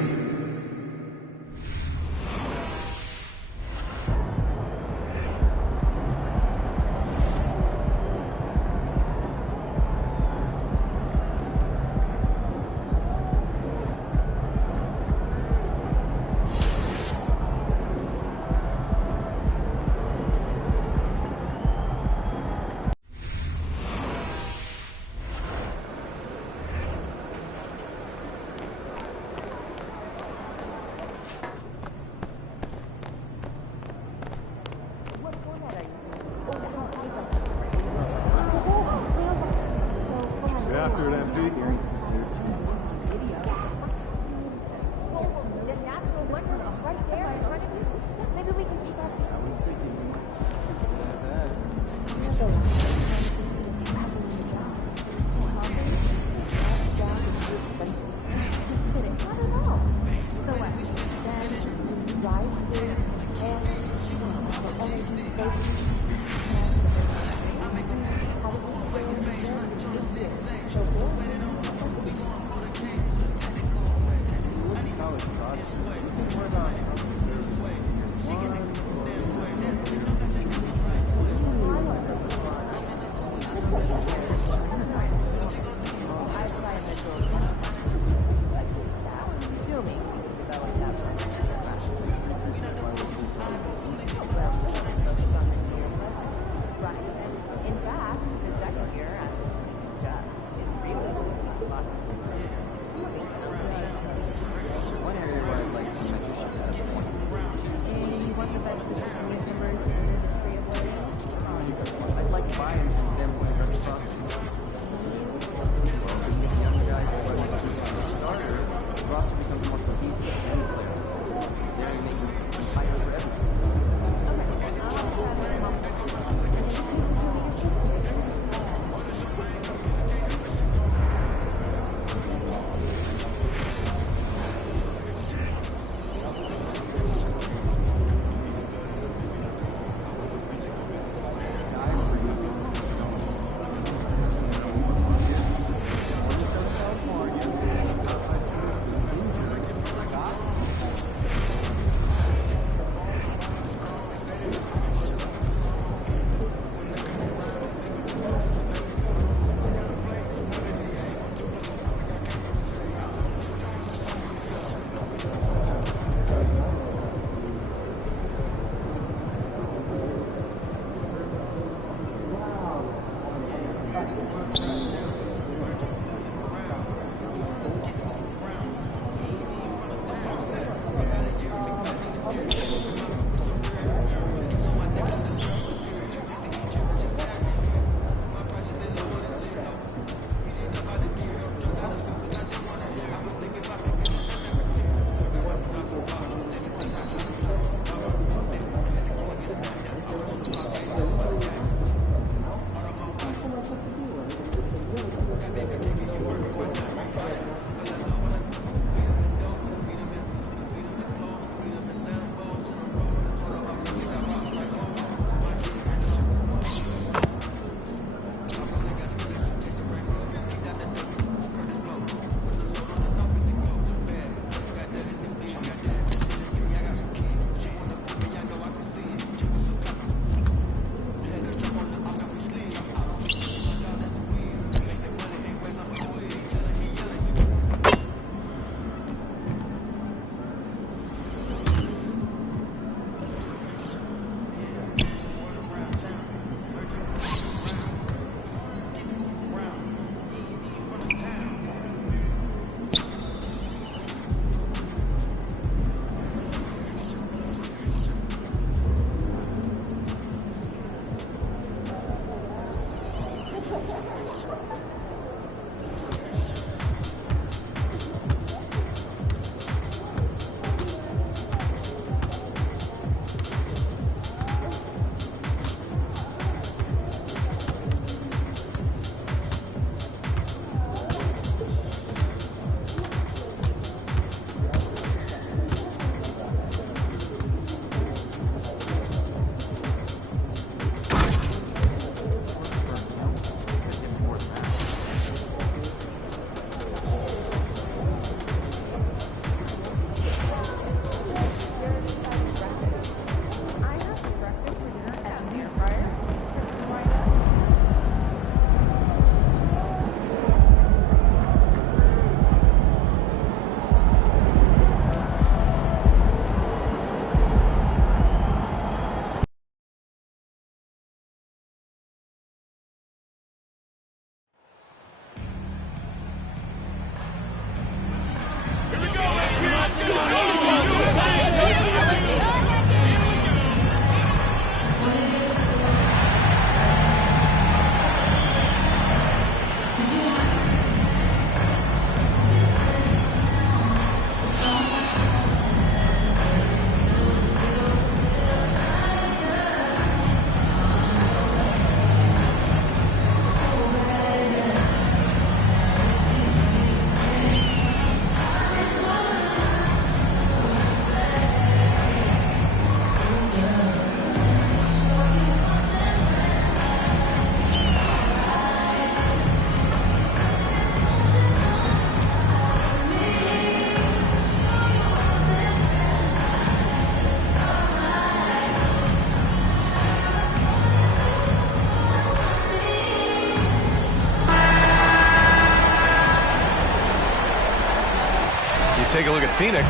take a look at Phoenix.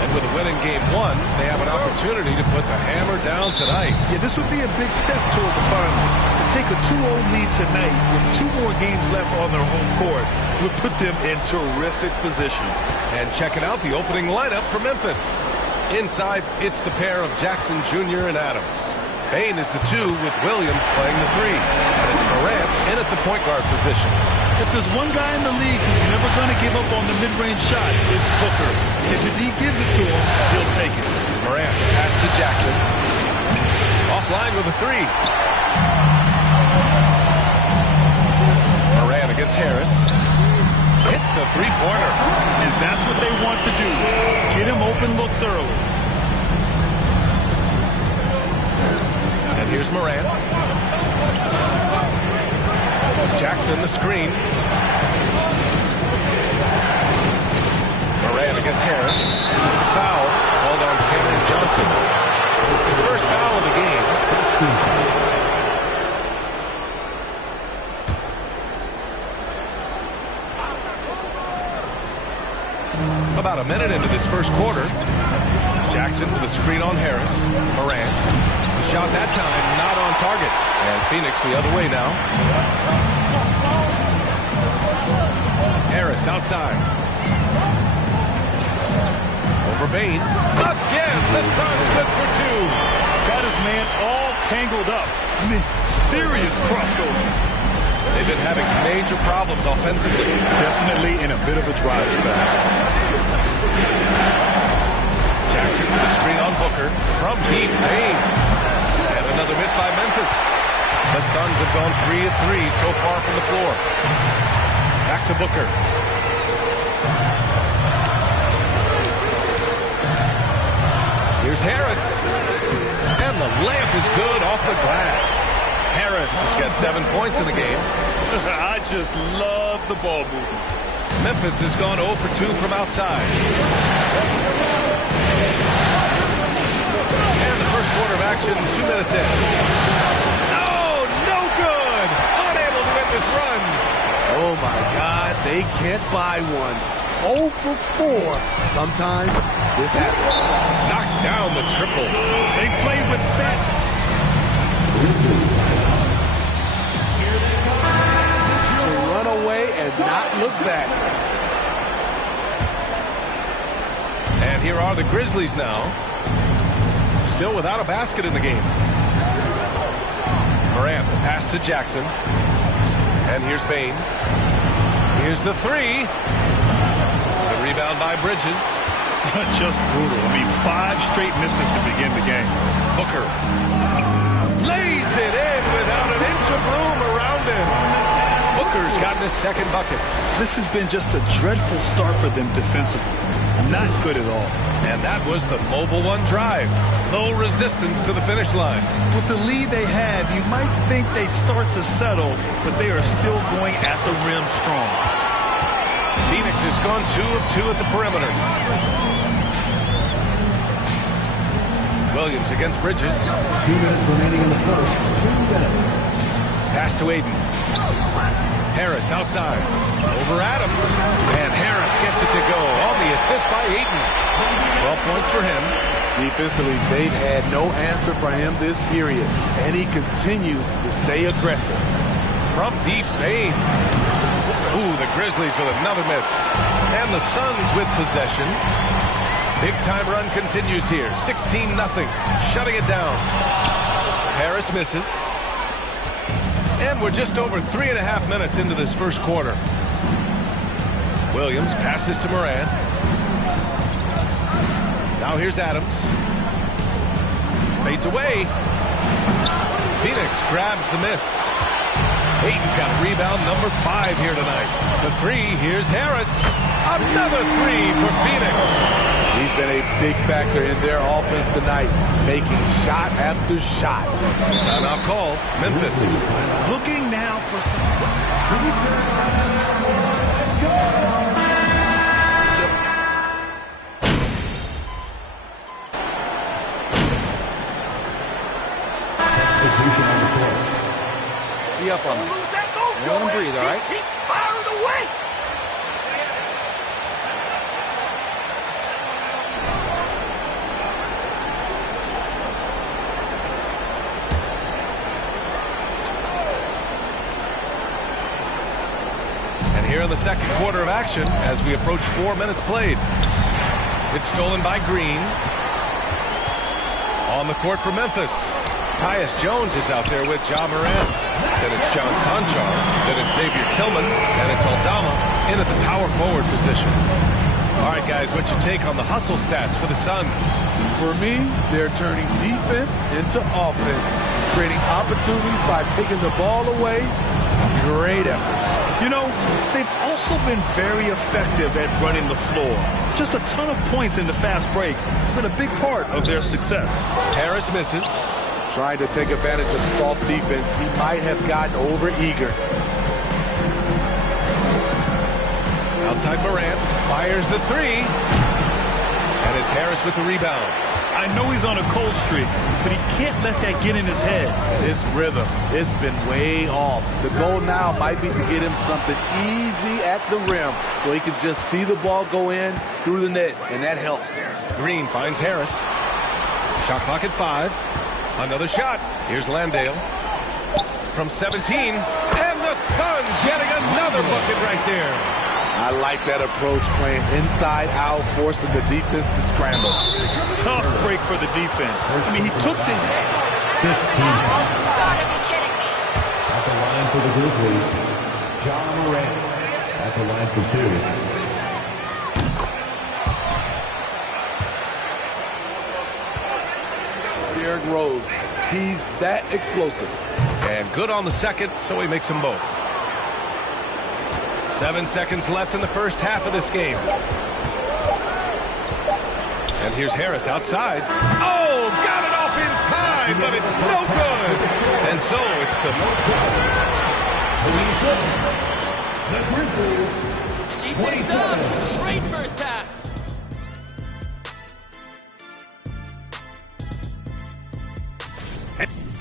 And with a win in game 1, they have an opportunity to put the hammer down tonight. Yeah, this would be a big step toward the finals. To take a 2-0 lead tonight with 2 more games left on their home court would put them in terrific position. And checking out the opening lineup for Memphis. Inside, it's the pair of Jackson Jr. and Adams. Bane is the 2 with Williams playing the 3. And it's Morant in at the point guard position. If there's one guy in the league who's never going to give up on the mid-range shot, it's Booker. If the D gives it to him, he'll take it. Morant pass to Jackson. Offline with a 3. Morant against Harris. Hits a 3-pointer. And that's what they want to do. Get him open looks early. And here's Morant. Jackson the screen. Morant against Harris. It's a foul called on Cameron Johnson. It's his first foul of the game. About a minute into this first quarter. Jackson with a screen on Harris. Morant. The shot that time not on target. And Phoenix the other way now. Harris outside. Over Bane. Again, the Suns good for 2. Got his man all tangled up. I mean, serious crossover. They've been having major problems offensively. Definitely in a bit of a dry spell. Jackson with a screen on Booker. From deep, Bane. And another miss by Memphis. The Suns have gone 3 of 3 so far from the floor. Back to Booker. Here's Harris. And the layup is good off the glass. Harris has got 7 points in the game. I just love the ball movement. Memphis has gone 0 for 2 from outside. And the first quarter of action, 2 minutes in. Oh, no good! Unable to win this run. Oh, my God, they can't buy one. 0 for 4. Sometimes this happens. Knocks down the triple. They play with that. To run away and not look back. And here are the Grizzlies now. Still without a basket in the game. Morant, the pass to Jackson. And here's Bane. Here's the 3. The rebound by Bridges. Just brutal. I mean, 5 straight misses to begin the game. Booker lays it in without an inch of room around him. Booker's gotten his second bucket. This has been just a dreadful start for them defensively. Not good at all. And that was the Mobile One drive. Low resistance to the finish line. With the lead they have, you might think they'd start to settle, but they are still going at the rim strong. Phoenix has gone 2 of 2 at the perimeter. Williams against Bridges. 2 minutes remaining in the first. 2 minutes. Pass to Aiden. Harris outside. Over Adams. And Harris gets it to go on the assist by Aiden. 12 points for him. Defensively, they've had no answer for him this period. And he continues to stay aggressive. From deep, Bane. Ooh, the Grizzlies with another miss. And the Suns with possession. Big time run continues here. 16-0. Shutting it down. Harris misses. And we're just over 3.5 minutes into this first quarter. Williams passes to Morant. Now here's Adams. Fades away. Phoenix grabs the miss. Aiden's got rebound number 5 here tonight. The 3, here's Harris. Another 3 for Phoenix. He's been a big factor in their offense tonight, making shot after shot. Timeout call, Memphis. Looking now for some... Substitution on the court. Be up on them. Lose that mojo, Let them breathe, all right? Keep firing away. here in the second quarter of action as we approach 4 minutes played. It's stolen by Green. On the court for Memphis. Tyus Jones is out there with Ja Morant. Then it's John Conchar. Then it's Xavier Tillman. And it's Aldama in at the power forward position. All right, guys, what's your take on the hustle stats for the Suns? For me, they're turning defense into offense, creating opportunities by taking the ball away. Great effort. You know, they've also been very effective at running the floor. Just a ton of points in the fast break. It's been a big part of their success. Harris misses. Trying to take advantage of soft defense. He might have gotten over-eager. Outside Morant, fires the three. And it's Harris with the rebound. I know he's on a cold streak, but he can't let that get in his head. His rhythm, it's been way off. The goal now might be to get him something easy at the rim so he can just see the ball go in through the net, and that helps. Green finds Harris. Shot clock at 5. Another shot. Here's Landale. From 17. And the Suns getting another bucket right there. I like that approach, playing inside out, forcing the defense to scramble. Tough break for the defense. I mean, he took the... 15. At the line for the Grizzlies, Ja Morant. At the line for 2. Derrick Rose, he's that explosive. And good on the second, so he makes them both. 7 seconds left in the first half of this game. And here's Harris outside. Oh, got it off in time, but it's no good. And so it's the Defense up. Great first half.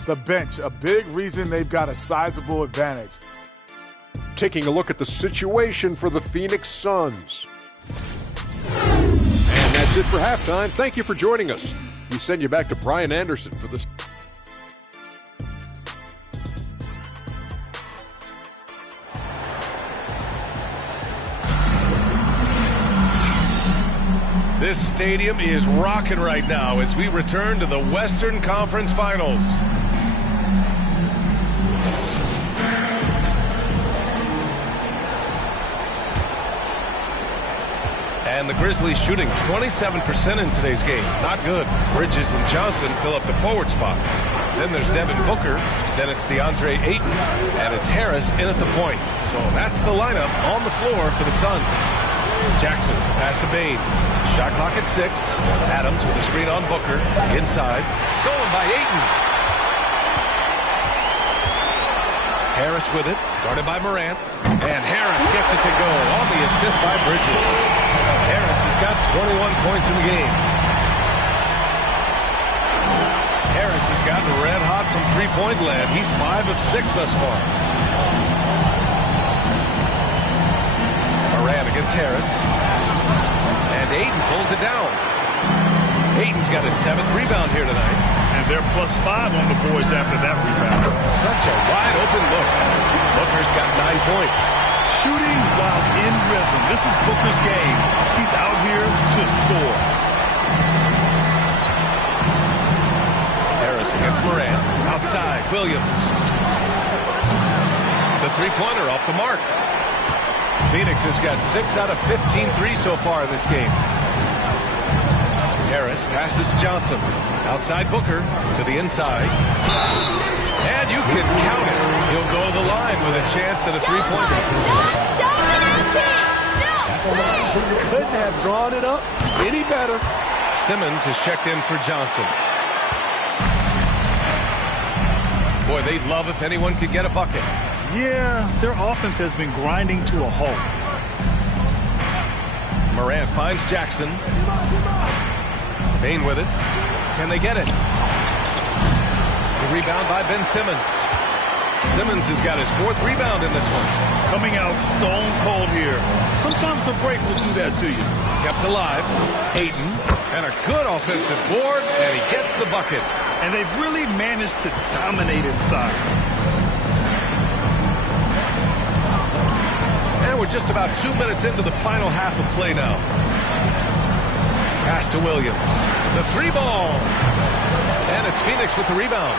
The bench, a big reason they've got a sizable advantage. Taking a look at the situation for the Phoenix Suns. And that's it for halftime. Thank you for joining us. We send you back to Brian Anderson for this. This stadium is rocking right now as we return to the Western Conference Finals. And the Grizzlies shooting 27% in today's game. Not good. Bridges and Johnson fill up the forward spots. Then there's Devin Booker. Then it's DeAndre Ayton. And it's Harris in at the point. So that's the lineup on the floor for the Suns. Jackson, pass to Bane. Shot clock at 6. Adams with a screen on Booker. Inside. Stolen by Ayton. Harris with it. Guarded by Morant. And Harris gets it to go on the assist by Bridges. Harris has got 21 points in the game. Harris has gotten red hot from three-point land. He's 5 of 6 thus far. Morant against Harris. And Ayton pulls it down. Ayton's got his 7th rebound here tonight. And they're +5 on the boards after that rebound. Such a wide-open look. Booker's got 9 points. Shooting while in rhythm. This is Booker's game. He's out here to score. Harris against Morant. Outside, Williams. The three-pointer off the mark. Phoenix has got 6 out of 15 threes so far in this game. Harris passes to Johnson. Outside Booker to the inside. And you can count it. He'll go to the line with a chance at a three-pointer. Couldn't have drawn it up any better. Simmons has checked in for Johnson. Boy, they'd love if anyone could get a bucket. Yeah, their offense has been grinding to a halt. Morant finds Jackson. Bane with it. Can they get it? The rebound by Ben Simmons. Simmons has got his 4th rebound in this one. Coming out stone cold here. Sometimes the break will do that to you. Kept alive. Ayton. And a good offensive board. And he gets the bucket. And they've really managed to dominate inside. And we're just about 2 minutes into the final half of play now. Pass to Williams. The 3 ball. And it's Phoenix with the rebound.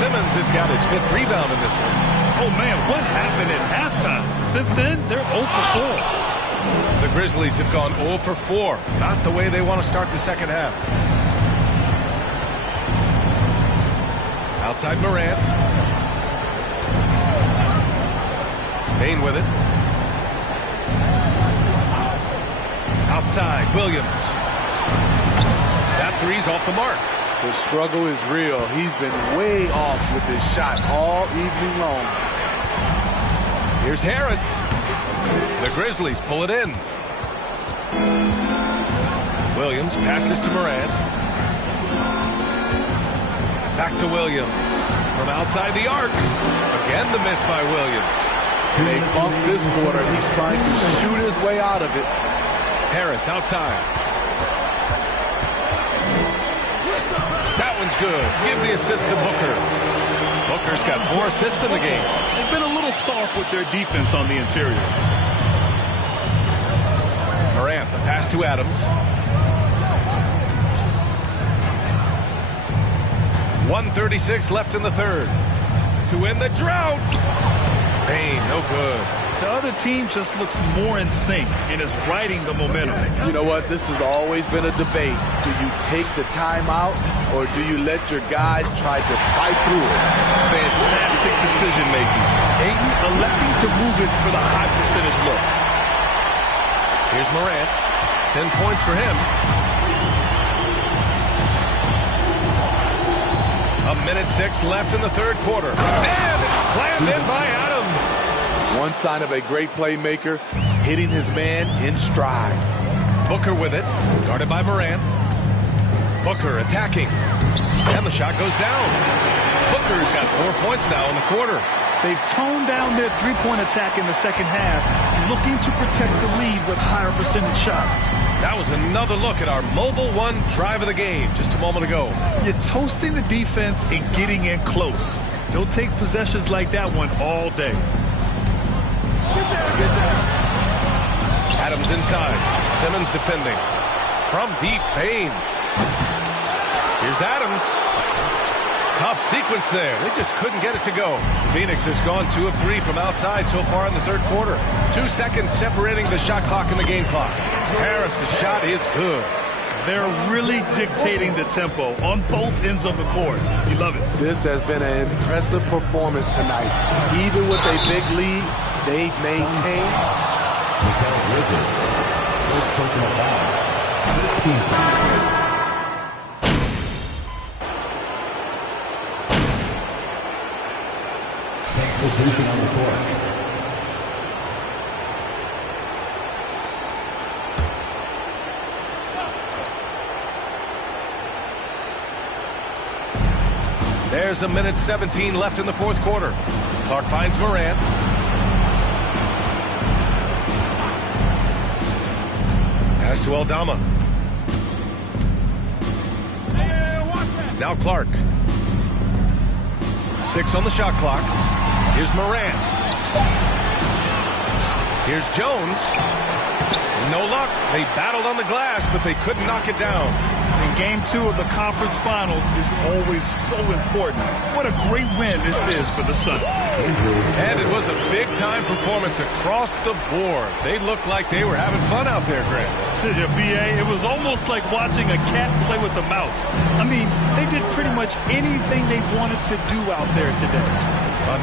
Simmons has got his 5th rebound in this one. Oh, man, what happened at halftime? Since then, they're 0 for 4. The Grizzlies have gone 0 for 4. Not the way they want to start the second half. Outside Morant. Payne with it. Outside Williams. That 3's off the mark. The struggle is real. He's been way off with his shot all evening long. Here's Harris. The Grizzlies pull it in. Williams passes to Morant. Back to Williams. From outside the arc. Again the miss by Williams. They bump this quarter. He's trying to shoot his way out of it. Harris outside. That one's good. Give the assist to Booker. Booker's got 4 assists in the game. They've been a little soft with their defense on the interior. Morant, the pass to Adams. 1:36 left in the third. To win the drought. Payne, no good. The other team just looks more in sync and is riding the momentum. You know what? This has always been a debate. Do you take the timeout or do you let your guys try to fight through it? Fantastic decision-making. Ayton electing to move it for the high percentage look. Here's Morant. 10 points for him. 1:06 left in the third quarter. And it's slammed in by Adams. One sign of a great playmaker, hitting his man in stride. Booker with it, guarded by Morant. Booker attacking. And the shot goes down. Booker's got 4 points now in the quarter. They've toned down their three-point attack in the second half, looking to protect the lead with higher percentage shots. That was another look at our Mobile One drive of the game just a moment ago. You're toasting the defense and getting in close. They'll take possessions like that one all day. Adams inside. Simmons defending. From deep, Payne. Here's Adams. Tough sequence there. They just couldn't get it to go. Phoenix has gone 2 of 3 from outside so far in the third quarter. 2 seconds separating the shot clock and the game clock. Harris's shot is good. They're really dictating the tempo on both ends of the court. You love it. This has been an impressive performance tonight. Even with a big lead, they've maintained. Mikal Bridges, first personal foul. 15 fouls. Substitution on the court. There's 1:17 left in the fourth quarter. Clark finds Morant. Pass to Aldama. Now Clark. 6 on the shot clock. Here's Morant. Here's Jones. No luck. They battled on the glass, but they couldn't knock it down. In Game 2 of the conference finals is always so important. What a great win this is for the Suns. And it was a big-time performance across the board. They looked like they were having fun out there, Grant. Yeah, B.A., it was almost like watching a cat play with a mouse. I mean, they did pretty much anything they wanted to do out there today.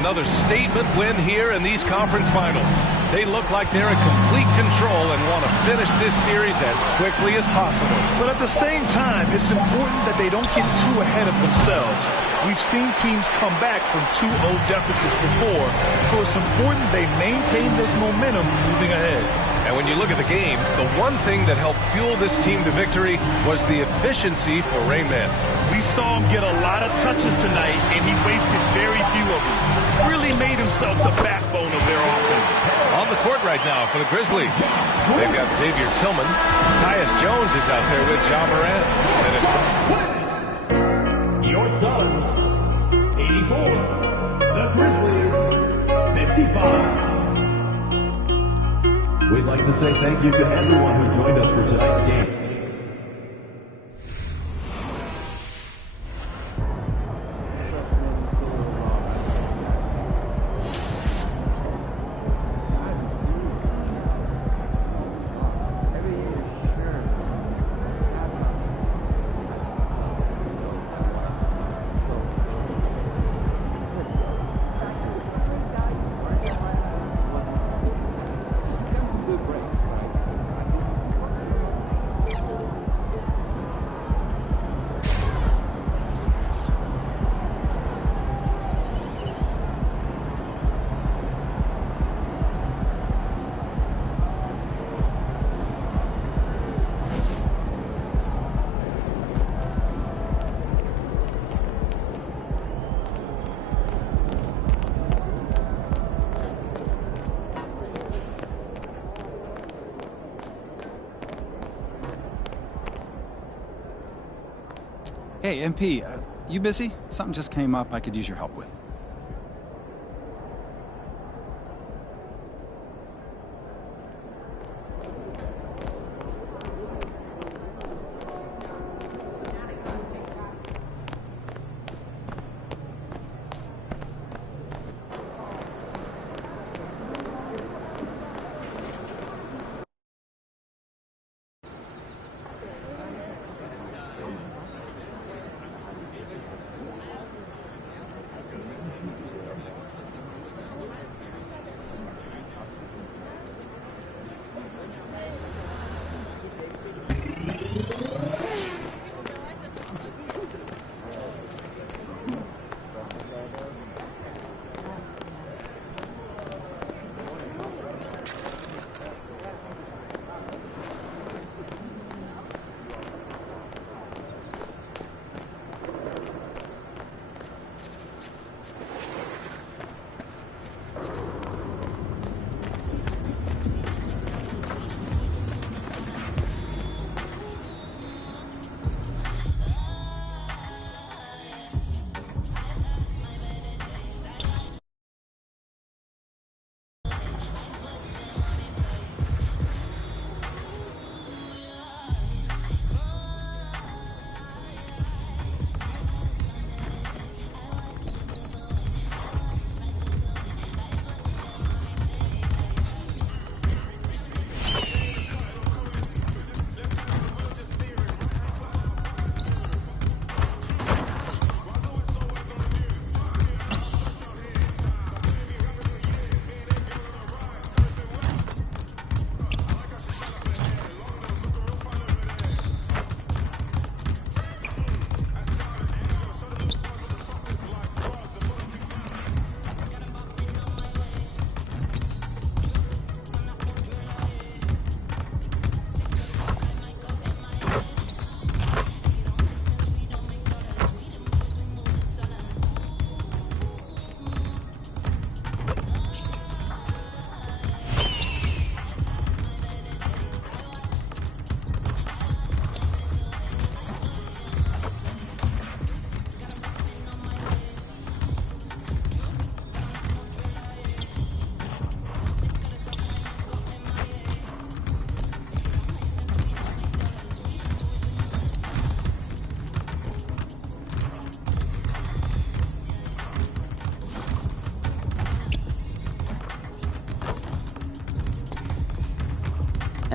Another statement win here in these conference finals. They look like they're in complete control and want to finish this series as quickly as possible. But at the same time, it's important that they don't get too ahead of themselves. We've seen teams come back from 2-0 deficits before, so it's important they maintain this momentum moving ahead. And when you look at the game, the one thing that helped fuel this team to victory was the efficiency for Raymond. We saw him get a lot of touches tonight, and he wasted very few of them. Really made himself the backbone of their offense. On the court right now for the Grizzlies. They've got Xavier Tillman. Tyus Jones is out there with Ja Morant. Your Suns, 84. The Grizzlies, 55. like to say thank you to everyone who joined us for tonight's game. Hey, MP, you busy? Something just came up I could use your help with.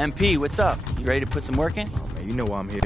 MP, what's up? You ready to put some work in? Oh, man, you know why I'm here.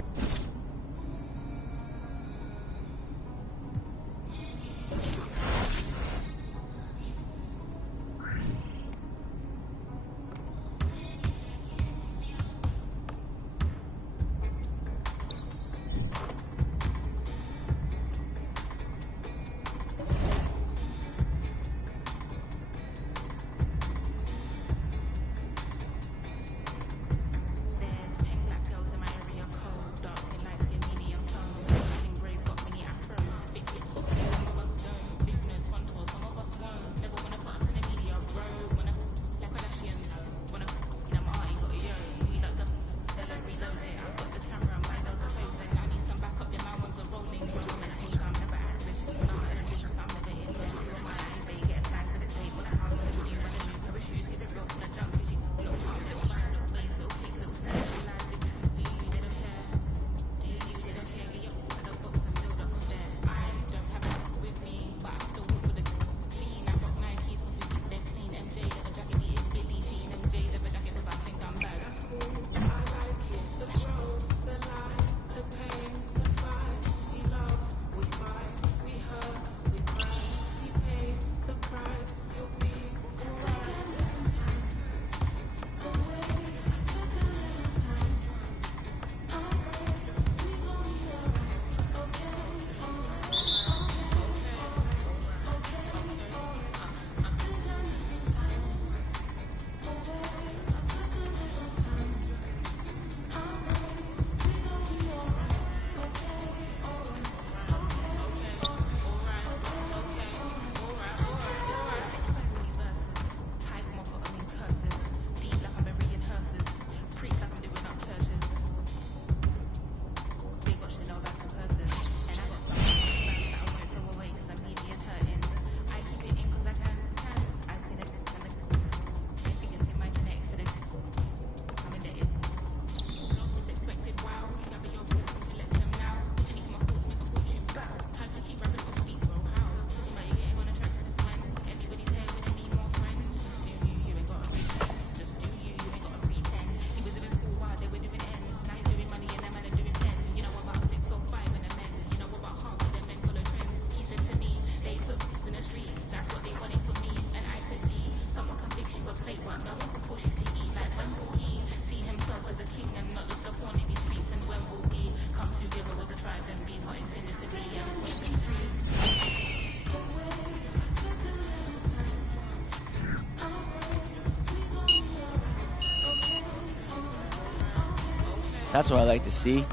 That's what I like to see.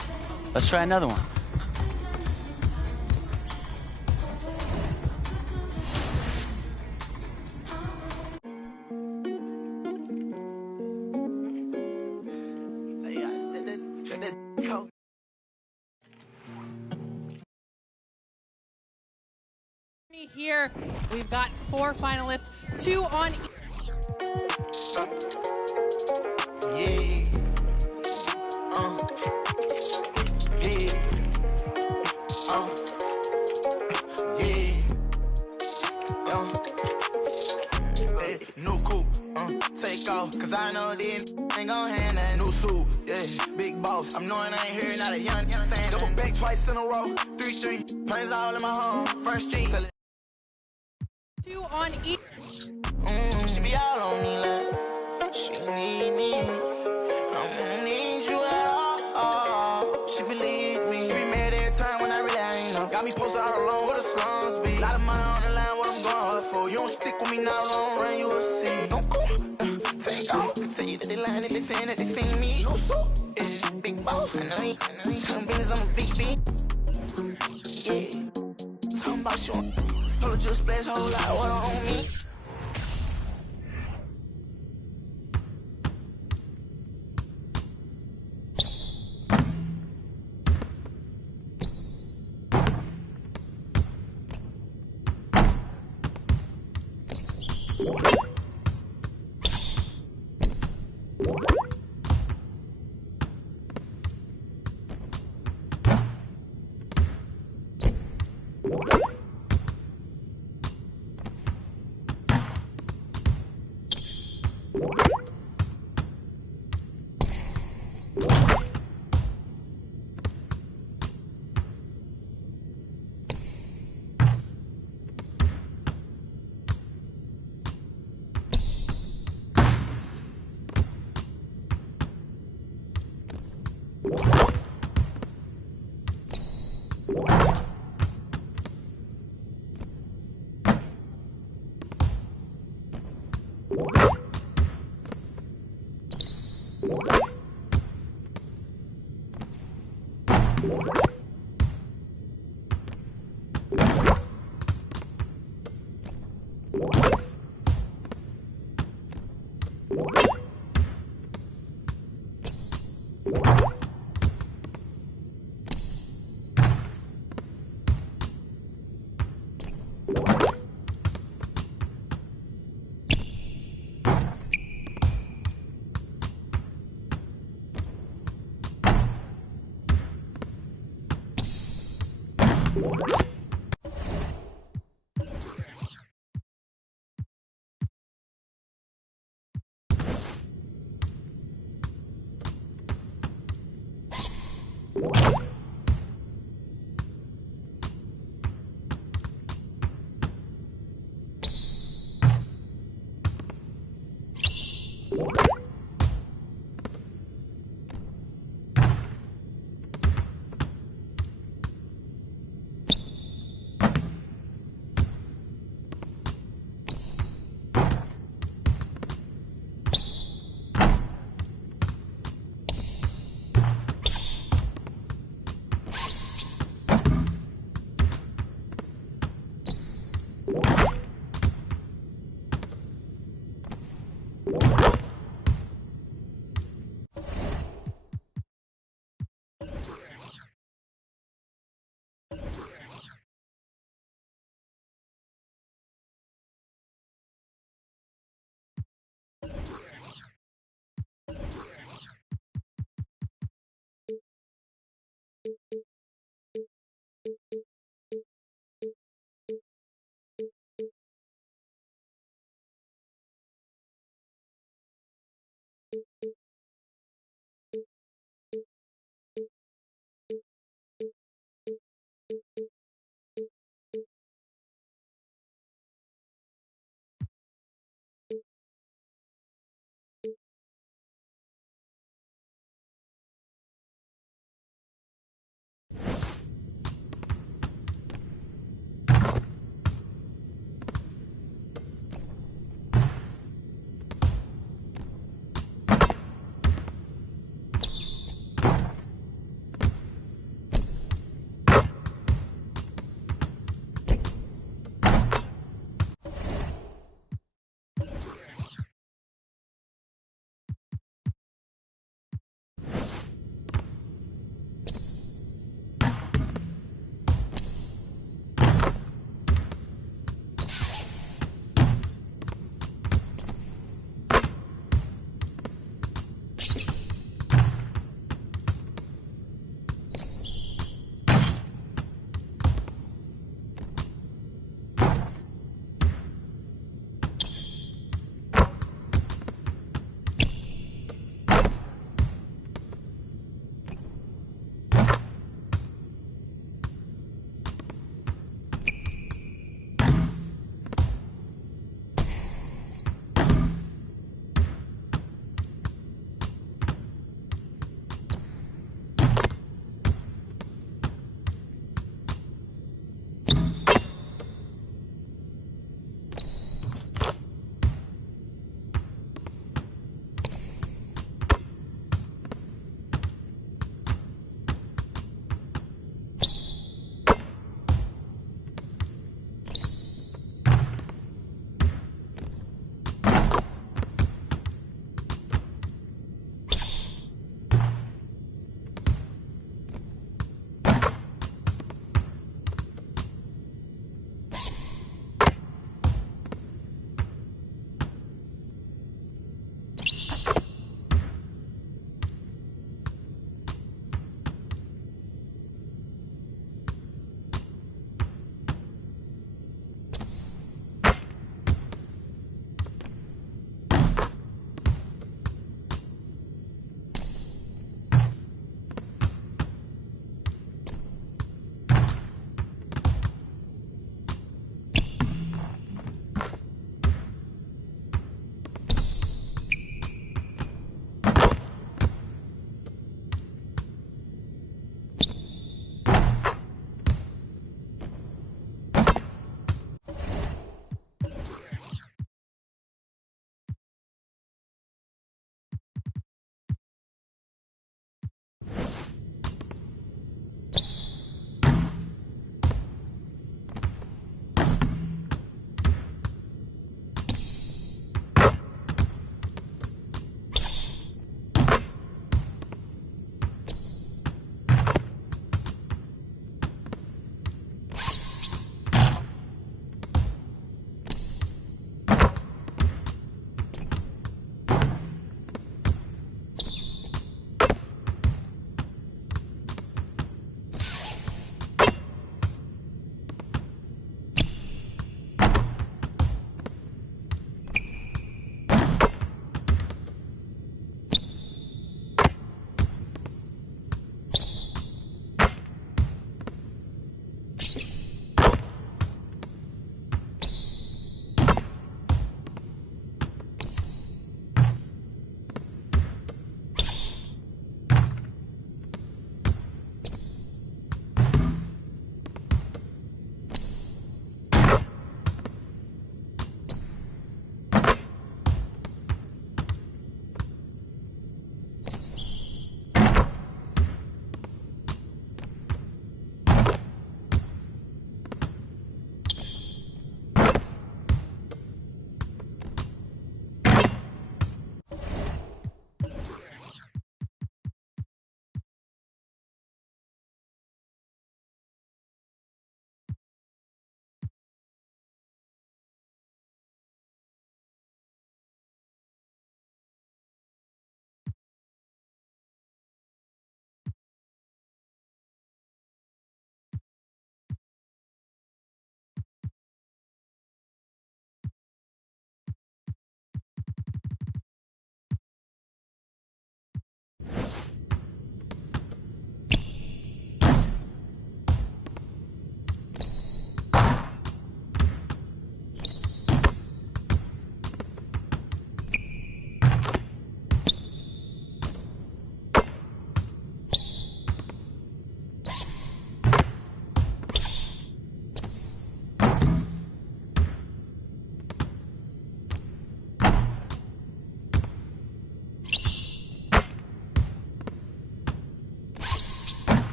Let's try another one. Here, we've got 4 finalists, 2 on. Yeah. Yeah. Yeah. Hey, new coupe, take off, cause I know this ain't gon' hand that new suit, yeah, big boss, I'm knowing I ain't here, not a young thing, double back twice in a row, 3-3, planes all in my home, first street, 2 on each. She be all on me like, she need me, I don't need you at all, she believe me, she be mad every time when I really ain't know, got me posted out alone where the slums be, lot of money on the line, what I'm going hard for, you don't stick with me now, long run, you will see, don't go, take off, I tell you that they lying, if they saying that they seen me, no so, yeah, big boss, I know you telling business, I'm a big B, yeah, talking about you, hold just splash, whole lot of water on me.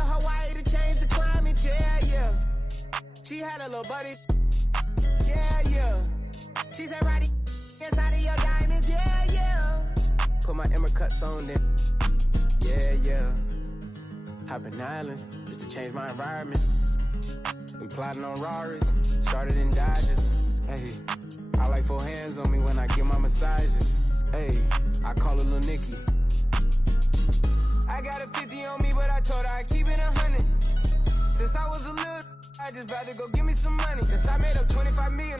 to Hawaii to change the climate, yeah. She had a little buddy, yeah. She said, Roddy, inside of your diamonds, yeah. Put my Emma cuts on then, yeah. Hopping islands just to change my environment. We plotting on Raris, started in Dodges. Hey, I like 4 hands on me when I give my massages. Hey, I call her Lil Nicky. I got a 50 on me, but I told her I keep it 100. Since I was a little, I just rather go give me some money. Since I made up 25 million.